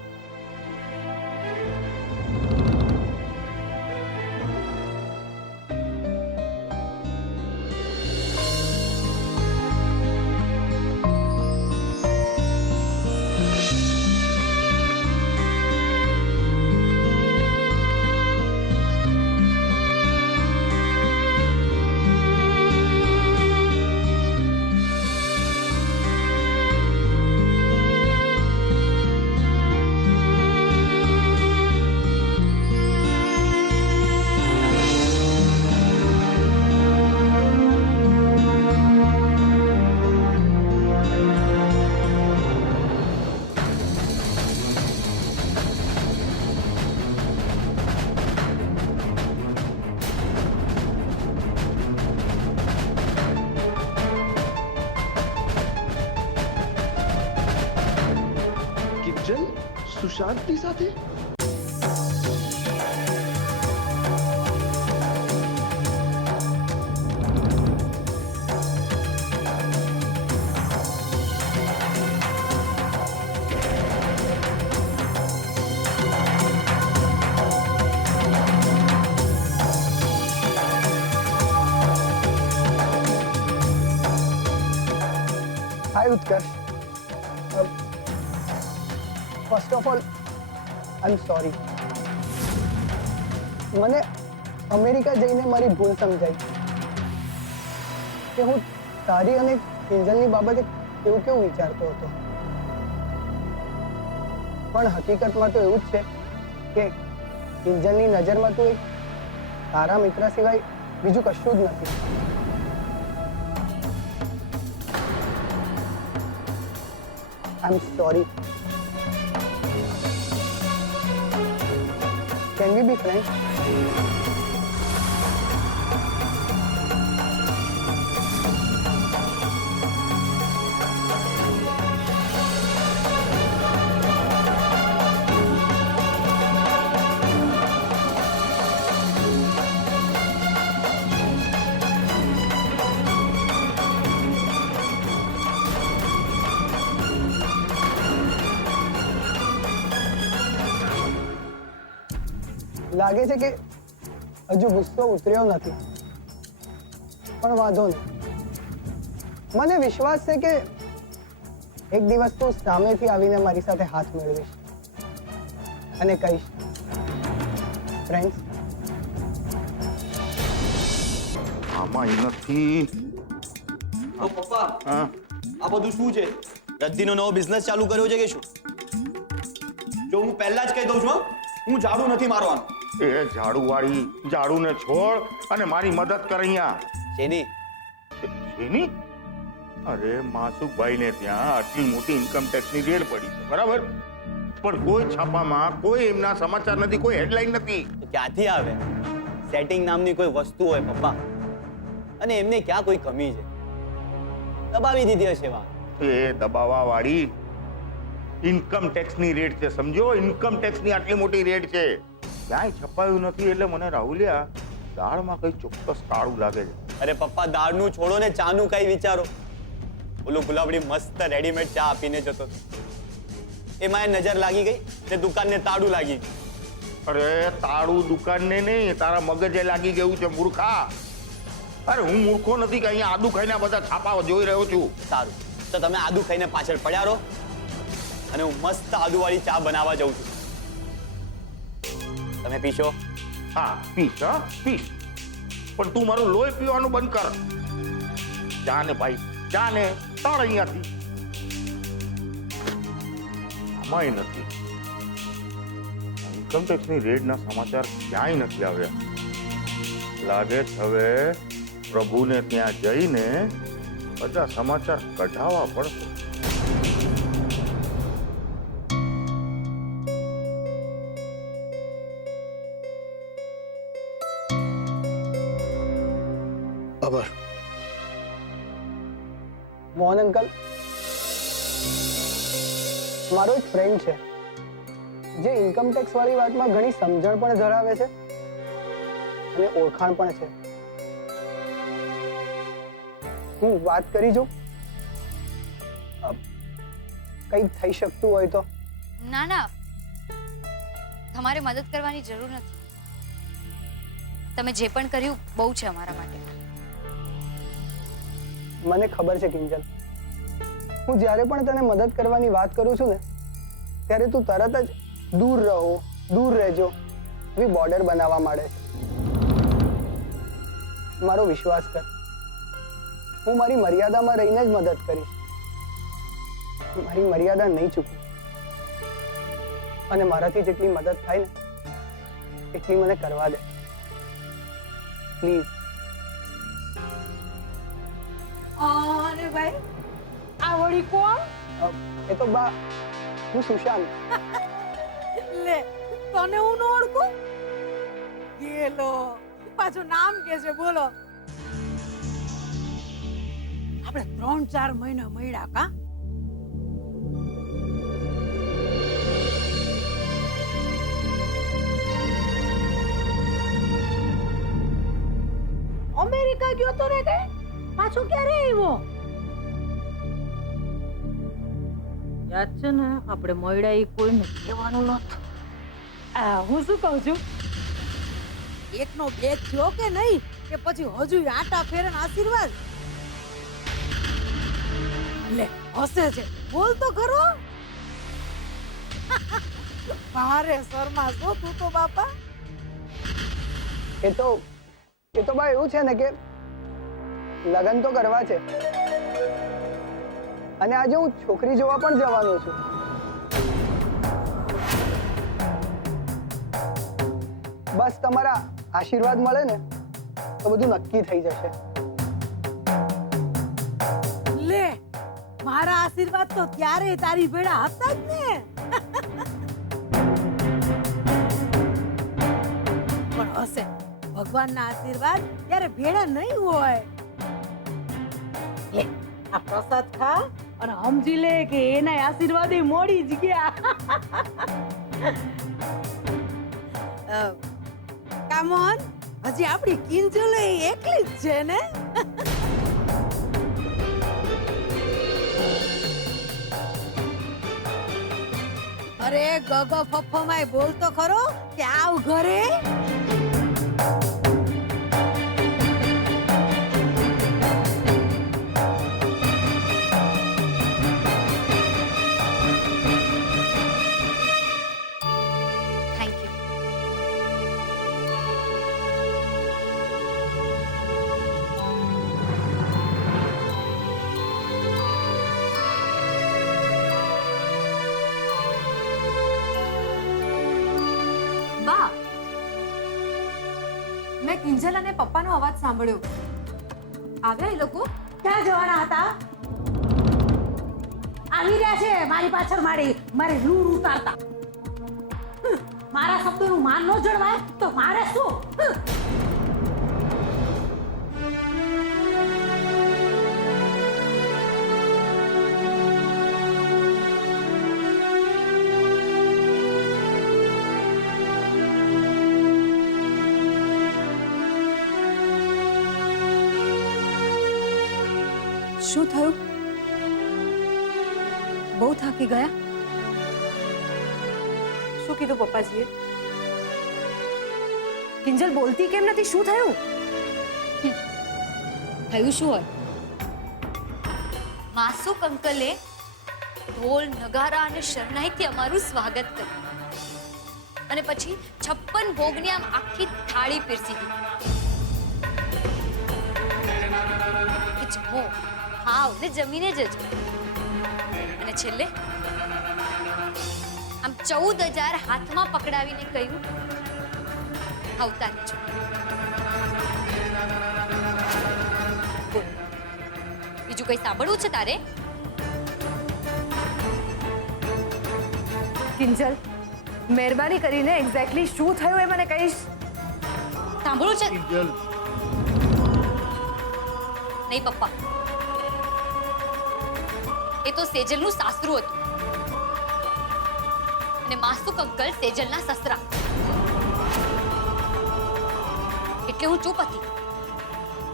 સુશાંતની સાથે? Hi Utkarsh. First of all I am sorry. મને અમેરિકા જઈને મારી ભૂલ સમજાઈ કે હું તારી અને કિંજલની બાબતે કેવું કેવું વિચારતો હતો. પણ હકીકતમાં તો એવું જ છે કે કિંજલની નજરમાં તું એક તારા મિત્ર સિવાય બીજું કશું જ નથી. I am sorry. Can we be friends? લાગે છે કે હજુ ગુસ્સો ઉતર્યો નથી, પણ વાંધો નહીં. મને વિશ્વાસ છે કે એક દિવસ તું સામેથી આવીને મારી સાથે હાથ મેળવીશ અને કહીશ, ફ્રેન્ડ્સ માય નથી. તો પપ્પા હા આ બધું શું છે? રદ્દીનો નવો બિઝનેસ ચાલુ કર્યો છે કે શું? જો હું પહેલા જ કહી દઉં છું હો, હું ઝાડુ નથી મારવાનો. એ ઝાડુવાળી, ઝાડુને છોડ અને મારી મદદ કર અહીંયા. જેની એની? અરે માસુકભાઈને ત્યાં આટલી મોટી ઇન્કમ ટેક્સની રેડ પડી છે, બરાબર? પણ કોઈ છાપામાં કોઈ એમના સમાચાર નથી, કોઈ હેડલાઇન નથી. તો ક્યાંથી આવે? સેટિંગ નામની કોઈ વસ્તુ હોય પપ્પા, અને એમને ક્યાં કોઈ કમી છે? દબાવી દીધી હશે વાત. એ દબાવા વાળી ઇન્કમ ટેક્સની રેડ છે, સમજો? ઇન્કમ ટેક્સની આટલી મોટી રેડ છે, ક્યાંય છપાયું નથી. એટલે મને રાહુલિયા દાળમાં કઈ ચોક્કસ કાળું લાગે છે. અરે પપ્પા, દાળનું છોડો ને ચાનું કઈ વિચારો. ઓલો ગુલાબડી મસ્ત રેડીમેડ ચા આપીને જતો હતો, એમાં નજર લાગી ગઈ ને દુકાનને તાળું લાગી ગયું. અરે તાળું દુકાનને નહીં, તારા મગજે લાગી ગયું છે મૂર્ખા. અરે હું મૂર્ખો નથી કે અહીંયા આદુ ખાઈને બધા છાપા જોઈ રહ્યો છું. સારું, તો તમે આદુ ખાઈને પાછળ પડ્યા રહો, અને હું મસ્ત આદુવાળી ચા બનાવવા જાઉં છું. તમે પીશો? હા પીશ, હા પીશ, પણ તું મારું લોહી પીવાનું બંધ કર. જા ને ભાઈ, જા ને, તળ અહીંયાથી. આમાંય નથી. ઇન્કમ ટેક્સની રેડના સમાચાર ક્યાંય નથી આવ્યા. લાગે છે હવે પ્રભુને ત્યાં જઈને બધા સમાચાર કઢાવવા પડશે. ખબર મોહન અંકલ, મારો એક ફ્રેન્ડ છે જે ઇન્કમ ટેક્સ વાળી વાતમાં ઘણી સમજણ પણ ધરાવે છે અને ઓળખાણ પણ છે. હું વાત કરી જોઉં, કંઈક થઈ શકતું હોય તો. ના ના, તમારે મદદ કરવાની જરૂર નથી. તમે જે પણ કર્યું બહુ છે અમારા માટે. મને ખબર છે કિંજલ, હું જ્યારે પણ તને મદદ કરવાની વાત કરું છું ને, ત્યારે તું તરત જ દૂર રહો, દૂર રહેજો એવી બોર્ડર બનાવવા માંડે છે. મારો વિશ્વાસ કર, હું મારી મર્યાદામાં રહીને જ મદદ કરીશ. મારી મર્યાદા નહીં ચૂકું, અને મારાથી જેટલી મદદ થાય ને એટલી મને કરવા દે પ્લીઝ. અને ભાઈ આ વળી કોણ? એ તો બા, હું સુશાંત. લે, તને હું ન ઓળખું? ગેલો પાછું નામ કે છે, બોલો. આપણે 3-4 મહિના મળ્યા કા? અમેરિકા ગયો તો ને કે પાછો ક્યારે આવ્યો? યાદ છે ને, આપણે મળ્યા એ કોઈને કહેવાનું નતું. હું શું કહું છું, એકનો બે થયો કે નહીં, કે પછી હજુ આટા ફેરે ને આશીર્વાદ? લે હસે છે, બોલ તો ખરો. ભારે શર્મા છો તું તો બાપા. એ તો બા એવું છે ને કે લગ્ન તો કરવા છે, અને આજે હું છોકરી જોવા પણ જવાનો છું. બસ તમારા આશીર્વાદ મળે ને તો બધું નક્કી થઈ જશે. લે, મારા આશીર્વાદ તો ત્યારે તારી ભેળા હતા જ ને. પણ હશે ભગવાનના આશીર્વાદ ત્યારે ભેળા નહીં હોય. લે, આ પ્રસાદ ખા અને સમજી લે કે એના આશીર્વાદ મોડી જ ગયા. કામોન, હજી આપણી કિંજલ એકલી જ છે ને? અરે ગગો ફફમાય બોલ તો ખરો કે આવ ઘરે. Thank you. કિંજલ અને પપ્પાનો અવાજ સાંભળ્યો. આવ્યા એ લોકો? ક્યાં જવાના હતા? આવી રહ્યા છે મારી પાછળ મારી લૂર ઉતારતા. મારા શબ્દોનું માન ન જળવાય તો મારે શું? શું થયું? બહુ થાકી ગયા? શું કીધું પપ્પાજીએ? કિંજલ બોલતી કેમ નથી? શું થયું? થયું શું હોય? માસુક અંકલે ઢોલ નગારા અને શરણાઈથી અમારું સ્વાગત કર્યું અને પછી 56 ભોગની આમ આખી થાળી પીરસી દીધી કે જમો, ખાઓ ને જમીને જજો. અને છેલ્લે આમ 14,000 હાથમાં પકડાવીને કહ્યું, આવતા રહેજો. બોલ, બીજું કઈ સાંભળવું છે તારે? કિંજલ, મહેરબાની કરીને એક્ઝેક્ટલી શું થયું એ મને કહીશ. સાંભળવું છે? કિંજલ, નહીં પપ્પા, એ તો સેજલનું સાસરું હતું અને માસુક અંકલ સેજલના સસરા. એટલે હું ચૂપ હતી,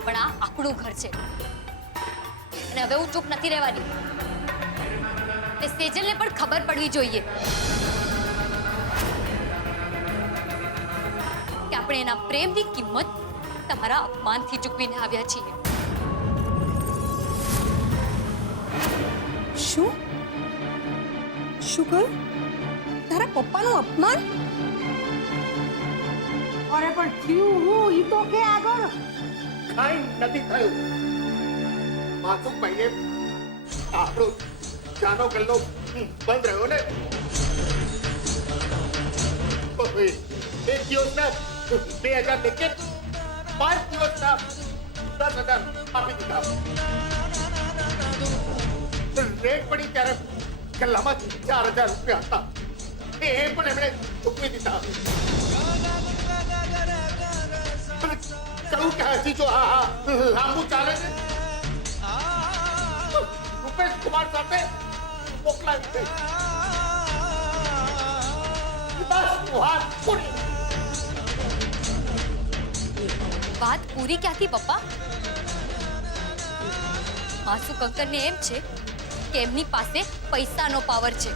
પણ આ આપણું ઘર છે અને હવે હું ચૂપ નથી રહેવાની. ને સેજલને પણ ખબર પડવી જોઈએ કે આપણે એના પ્રેમની કિંમત તમારા અપમાનથી ચૂકવીને આવ્યા છીએ. શું શું કહ્યું? તારા પપ્પાનું અપમાન? અરે પણ થયું હું ઈ તો કે આગળ. કાંઈ નથી થયું. માસુકભાઈએ આપણો ચાનો ગલ્લો બંધ રહ્યો ને. એક દિવસના 2,000 લેકે 5 દિવસના 10,000 આપી દીધા. રેટ પડી ત્યારે ગલ્લામાં 4,000 રૂપિયા હતા. એ પણ એમણે ચૂકવી દીધા. કહું કે હજી જો આ લાંબુ ચાલે છે રૂપેશ કુમાર સાથે મોકલાવી દે. વાત પૂરી ક્યાંથી પપ્પા? માસુક અંકલને એમ છે કે એમની પાસે પૈસાનો પાવર છે,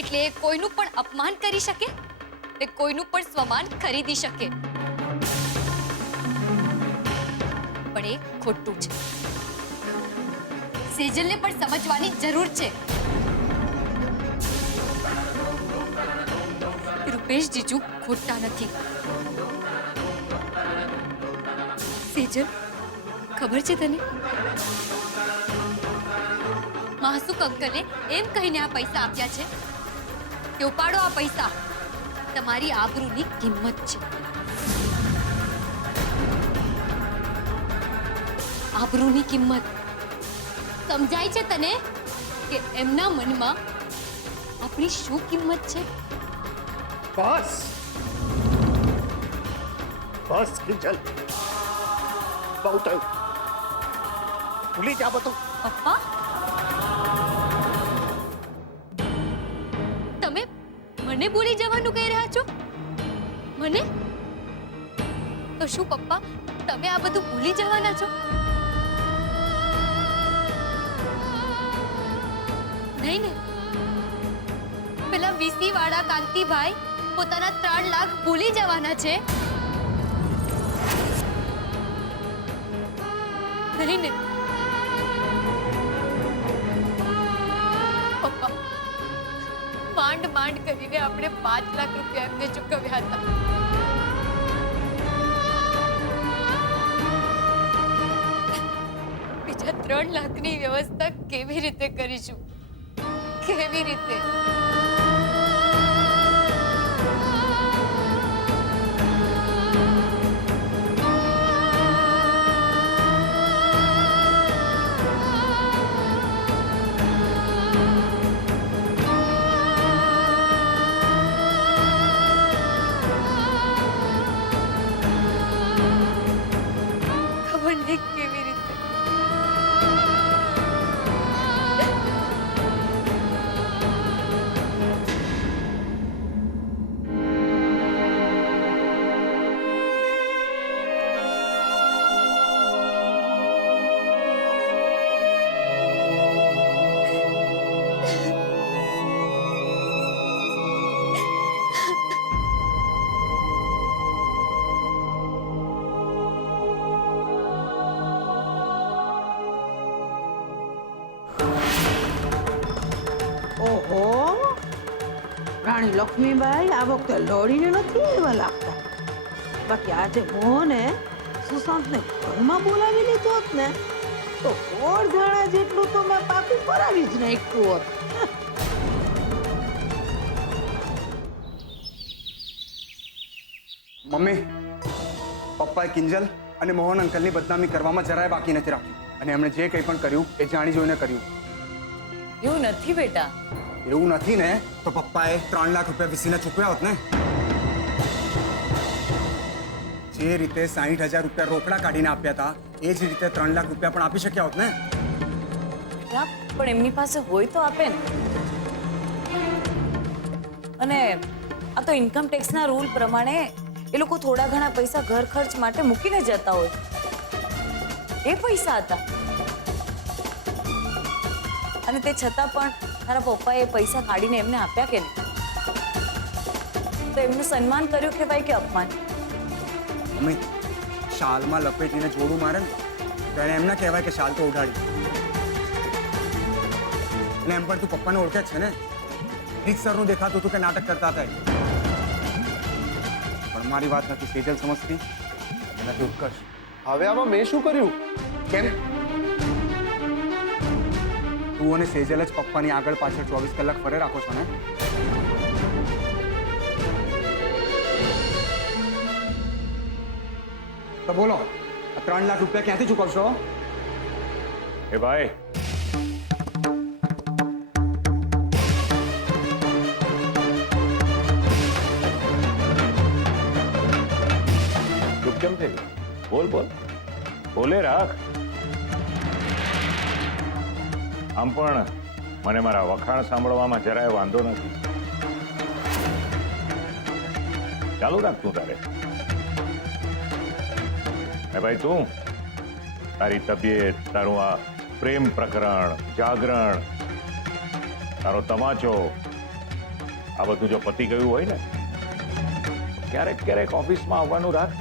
એટલે એ કોઈનું પણ અપમાન કરી શકે ને કોઈનું પણ સ્વમાન ખરીદી શકે. પણ એ ખોટું છે. સેજલને પણ સમજવાની જરૂર છે. રૂપેશ જીજુ ખોટા નથી. સેજલ, ખબર છે તને? માસુક અંકલે એમ કહીને આ પૈસા આપ્યા છે કે ઉપાડો આ પૈસા, તમારી આબરૂની કિંમત છે. આબરૂની કિંમત સમજાય છે તને કે એમના મનમાં આપણી શું કિંમત છે? બસ બસ કિંજલ, બહુ થયું. ભૂલી જા બધું. પપ્પા, તમે મને ભૂલી જવાનું કહી રહ્યા છો? મને? તો શું પપ્પા, તમે આ બધું ભૂલી જવાના છો? નહીં ને? પેલા વીસી વાળા કાંતિભાઈ પોતાના 3 લાખ ભૂલી જવાના છે? નહીં ને? પપ્પા, માંડ માંડ કરીને આપણે 5 લાખ રૂપિયા એમને ચૂકવ્યા હતા. બીજા 3 લાખની વ્યવસ્થા કેવી રીતે કરીશું? કેવી રીતે? રાણી લક્ષ્મીબાઈ આ વખતે લડીને નથી એવા લાગતા. બાકી આજે મોહને સુશાંતને ઘરમાં બોલાવી લીધો હોત ને તો ગોળ ધાણા જેટલું તો મેં પાકું કરાવી જ નાખ્યું હોત. મમ્મી, પપ્પાએ કિંજલ અને મોહન અંકલની બદનામી કરવામાં જરાય બાકી નથી રાખ્યું. અને એમણે જે કંઈ પણ કર્યું એ જાણી જોઈને કર્યું. એવું નથી બેટા. એવું નથી ને તો પપ્પાએ 3 લાખ રૂપિયા વીસીને ચૂકવ્યા હોત ને. જે રીતે 60,000 રૂપિયા રોકડા કાઢીને આપ્યા હતા એ જ રીતે 3 લાખ રૂપિયા પણ આપી શક્યા હોત ને. બેટા, પણ એમની પાસે હોય તો આપે ને. અને આ તો ઇન્કમ ટેક્સના રૂલ પ્રમાણે એ લોકો થોડા ઘણા પૈસા ઘર ખર્ચ માટે મૂકીને જતા હોય. એ પૈસા હતા અને તે છતાં પણ તારા પપ્પાએ એ પૈસા કાઢીને એમને આપ્યા કે નહીં? તો એમનું સન્માન કર્યું કહેવાય કે અપમાન? મમ્મી, શાલમાં લપેટીને જોડું મારે ને તો એને એમ ના કહેવાય કે શાલ તો ઉડાડી. અને એમ પણ તું પપ્પાને ઓળખે જ છે ને. રીતસરનું દેખાતું હતું કે નાટક કરતા હતા. પણ મારી વાત નથી સેજલ સમજતી નથી ઉત્કર્ષ. હવે આમાં મેં શું કર્યું? કેમ? તું અને સેજલ જ પપ્પાની આગળ પાછળ 24 કલાક ફરે રાખો છો ને. તો બોલો, આ 3 લાખ રૂપિયા ક્યાંથી ચૂકવશો? એ ભાઈ, ચૂપ કેમ થઈ ગયો? બોલ બોલ, બોલે રાખ. આમ પણ મને મારા વખાણ સાંભળવામાં જરાય વાંધો નથી. ચાલુ રાખ તું તારે. ભાઈ તું તારી તબિયત, તારું આ પ્રેમ પ્રકરણ, જાગરણ, તારો તમાચો, આ બધું જો પતી ગયું હોય ને ક્યારેક ક્યારેક ઓફિસમાં આવવાનું રાખ.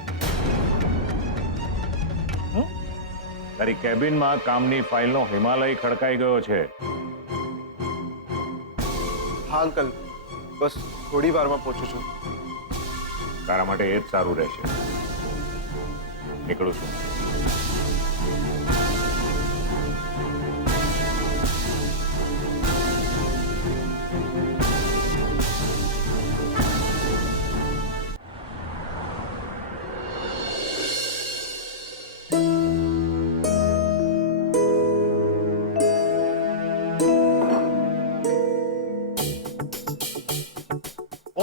તારી કેબિનમાં કામની ફાઇલનો હિમાલય ખડકાઈ ગયો છે. હા અંકલ, બસ થોડી વારમાં પહોંચું છું. તારા માટે એ જ સારું રહેશે. નીકળું છું.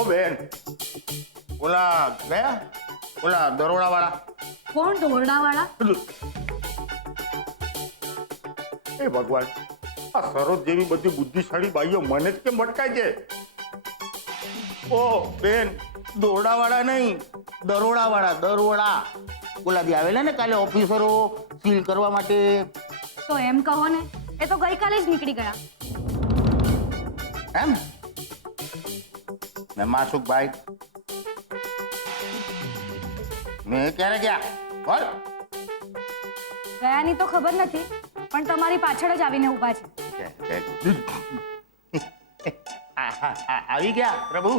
ઓ બેન, ઓલા ગયા? ઓલા દરોડા વાળા? કોણ દોરડાવાળા? એ ભગવાન, આ સરોજ જેવી બધી બુદ્ધિશાળી બાઈઓ મને જ કેમ ભટકાય છે? ઓ બેન, દોરડાવાળા નહીં, દરોડાવાળા. દરોડા ઓલા બી આવેલા ને કાલે ઓફિસરો સીલ કરવા માટે. તો એમ કહો ને, એ તો ગઈકાલે જ નીકળી ગયા. એમ ને માસુકભાઈ, મેં ક્યારે ગયા? બોલ. ગયાની તો ખબર નથી, પણ તમારી પાછળ જ આવીને ઊભા છે. આવી ગયા પ્રભુ?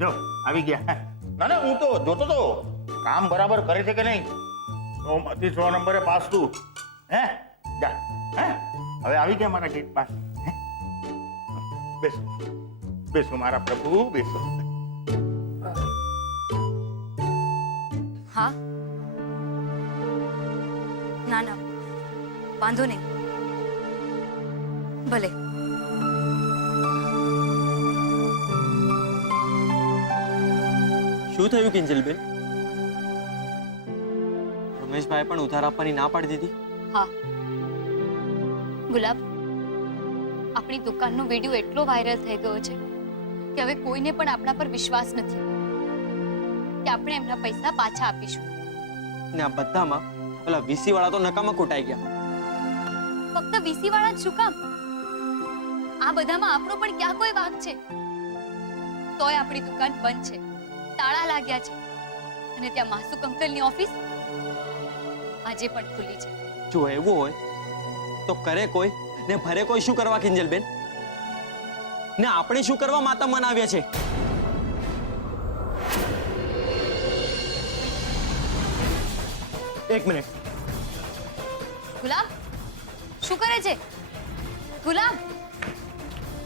જો આવી ગયા. ના ના, હું તો જોતો તો કામ બરાબર કરે છે કે નહીં. 100 નંબરે પાસ તું. હે જા. હે હવે આવી ગયા મારા ગેટ પાસ. બેસો બેસો મારા પ્રભુ, બેસો. હા, ના ના, વાંધો નહીં, ભલે. શું થયું કિંજલબેન? રમેશભાઈ પણ ઉધાર આપવાની ના પાડી દીધી? હા ગુલાબ, આપણી દુકાનનો વિડીયો એટલો વાયરલ થઈ ગયો છે કે હવે કોઈને પણ આપણા પર વિશ્વાસ નથી કે આપણે એમના પૈસા પાછા આપીશું. ને આ બધામાં પેલા વીસી વાળા તો નકામા કૂટાઈ ગયા. ફક્ત વીસી વાળા જ શું કામ? આ બધામાં આપણો પણ ક્યાં કોઈ વાંક છે? તોય આપણી દુકાન બંધ છે, તાળા લાગ્યા છે, અને ત્યાં માસુક અંકલની ઓફિસ આજે પણ ખુલ્લી છે. જો એવું હોય તો કરે કોઈ ને ભરે કોઈ શું કરવા કિંજલબેન? ને આપણે શું કરવા માતા મનાવ્યા છે? એક મિનિટ. ગુલાબ શું કરે છે? ગુલાબ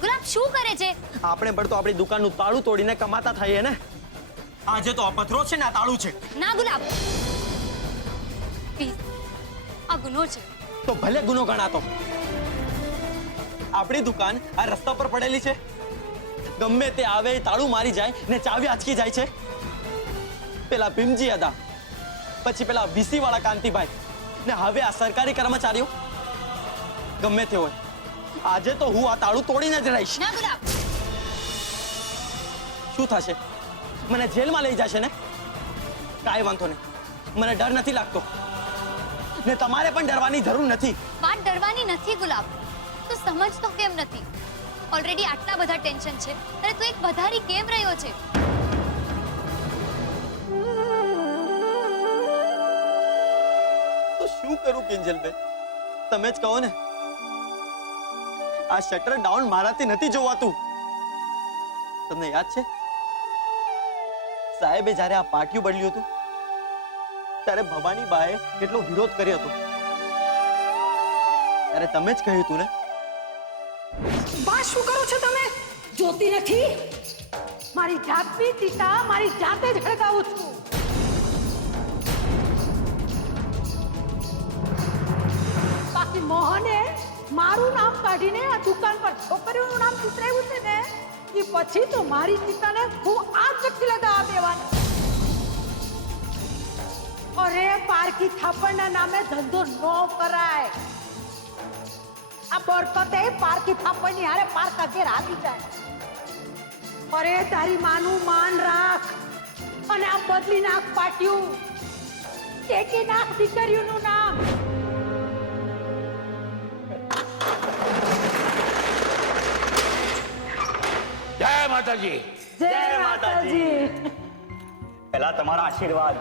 ગુલાબ શું કરે છે? આપણે પણ તો આપણી દુકાનનું તાળું તોડીને કમાતા થઈએ ને. આજે તો આ પથરો છે ને આ તાળું છે. ના ગુલાબ, પ્લીઝ, આ ગુનો છે. તો ભલે ગુનો ગણાતો. આપણી દુકાન આ રસ્તા પર પડેલી છે. ગમે તે આવે એ તાળું મારી જાય ને ચાવી આંચકી જાય છે. પેલા ભીમજી હતા, પછી પેલા વીસી વાળા કાંતિભાઈ, ને હવે આ સરકારી કર્મચારીઓ. ગમે તે હોય, આજે તો હું આ તાળું તોડીને જ રહીશ. ના ગુલાબ, શું થશે? મને જેલમાં લઈ જશે ને? કાંઈ વાંધો નહીં, મને ડર નથી લાગતો ને તમારે પણ ડરવાની જરૂર નથી. વાત ડરવાની નથી ગુલાબ, તું સમજતો કેમ નથી? ઓલરેડી આટલા બધા ટેન્શન છે અને તું એક વધારી કેમ રહ્યો છે? તો શું કરું કિંજલબેન, તમે જ કહો ને. આ શટર ડાઉન મારાથી નથી જોવાતું. તમને યાદ છે સાહેબે જ્યારે આ પાટિયું બદલ્યું હતું ત્યારે ભવાની બાએ કેટલો વિરોધ કર્યો હતો? ત્યારે તમે જ કહ્યું હતું ને. બા શું કરો છો તમે? જોતી નથી? મારી જાતની ચિતા મારી જાતે જ હળગાવું છું. બાકી મોહને મારું નામ કાઢીને આ દુકાન પર છોકરીઓનું નામ ચિતરાવ્યું છે ને, એ પછી તો મારી ચિતાને હું આ ચક્કી લગાવવા દેવાની. અરે પારકી થાપણના નામે ધંધો ન કરાય. આ બરકતે પારકી થાપણની હારે પારકા ઘેર આવી જાય. અરે તારી માનું માન રાખ અને આ બદલી નાખ પાટિયું. ટેકી નાખ દીકરીઓનું નામ. જય માતાજી. જય માતાજી. પહેલા તમારા આશીર્વાદ.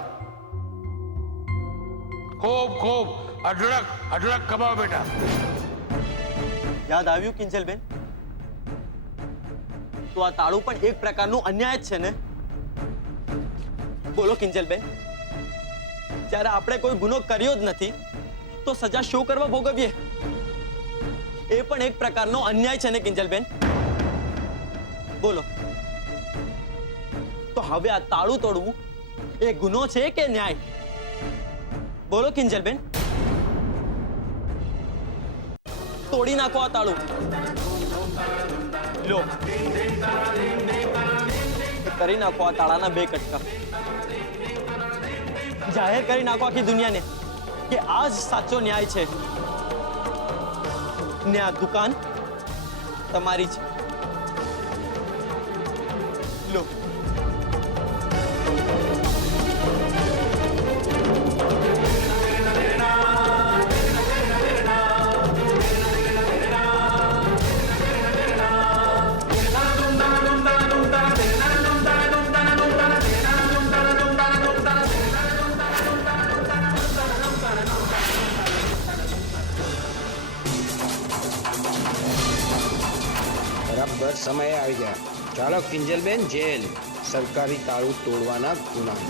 ખૂબ ખૂબ અઢળક અઢળક કમાઓ બેટા. યાદ આવ્યું કિંજલબેન? તો આ તાળું પણ એક પ્રકારનું અન્યાય જ છે ને? બોલો કિંજલબેન, જ્યારે આપણે કોઈ ગુનો કર્યો જ નથી તો સજા શું કરવા ભોગવીએ? એ પણ એક પ્રકારનો અન્યાય છે ને કિંજલબેન? બોલો, તો હવે આ તાળું તોડવું એ ગુનો છે કે ન્યાય? બોલો કિંજલબેન. તોડી નાખો આ તાળું. લો, કરી નાખો આ તાળાના 2 કટકા. જાહેર કરી નાખો આખી દુનિયાને કે આ જ સાચો ન્યાય છે ને આ દુકાન તમારી છે. લો. બરાબર સમયે આવી ગયા. ચાલો કિંજલબેન, જેલ સરકારી તાળું તોડવાના ગુના.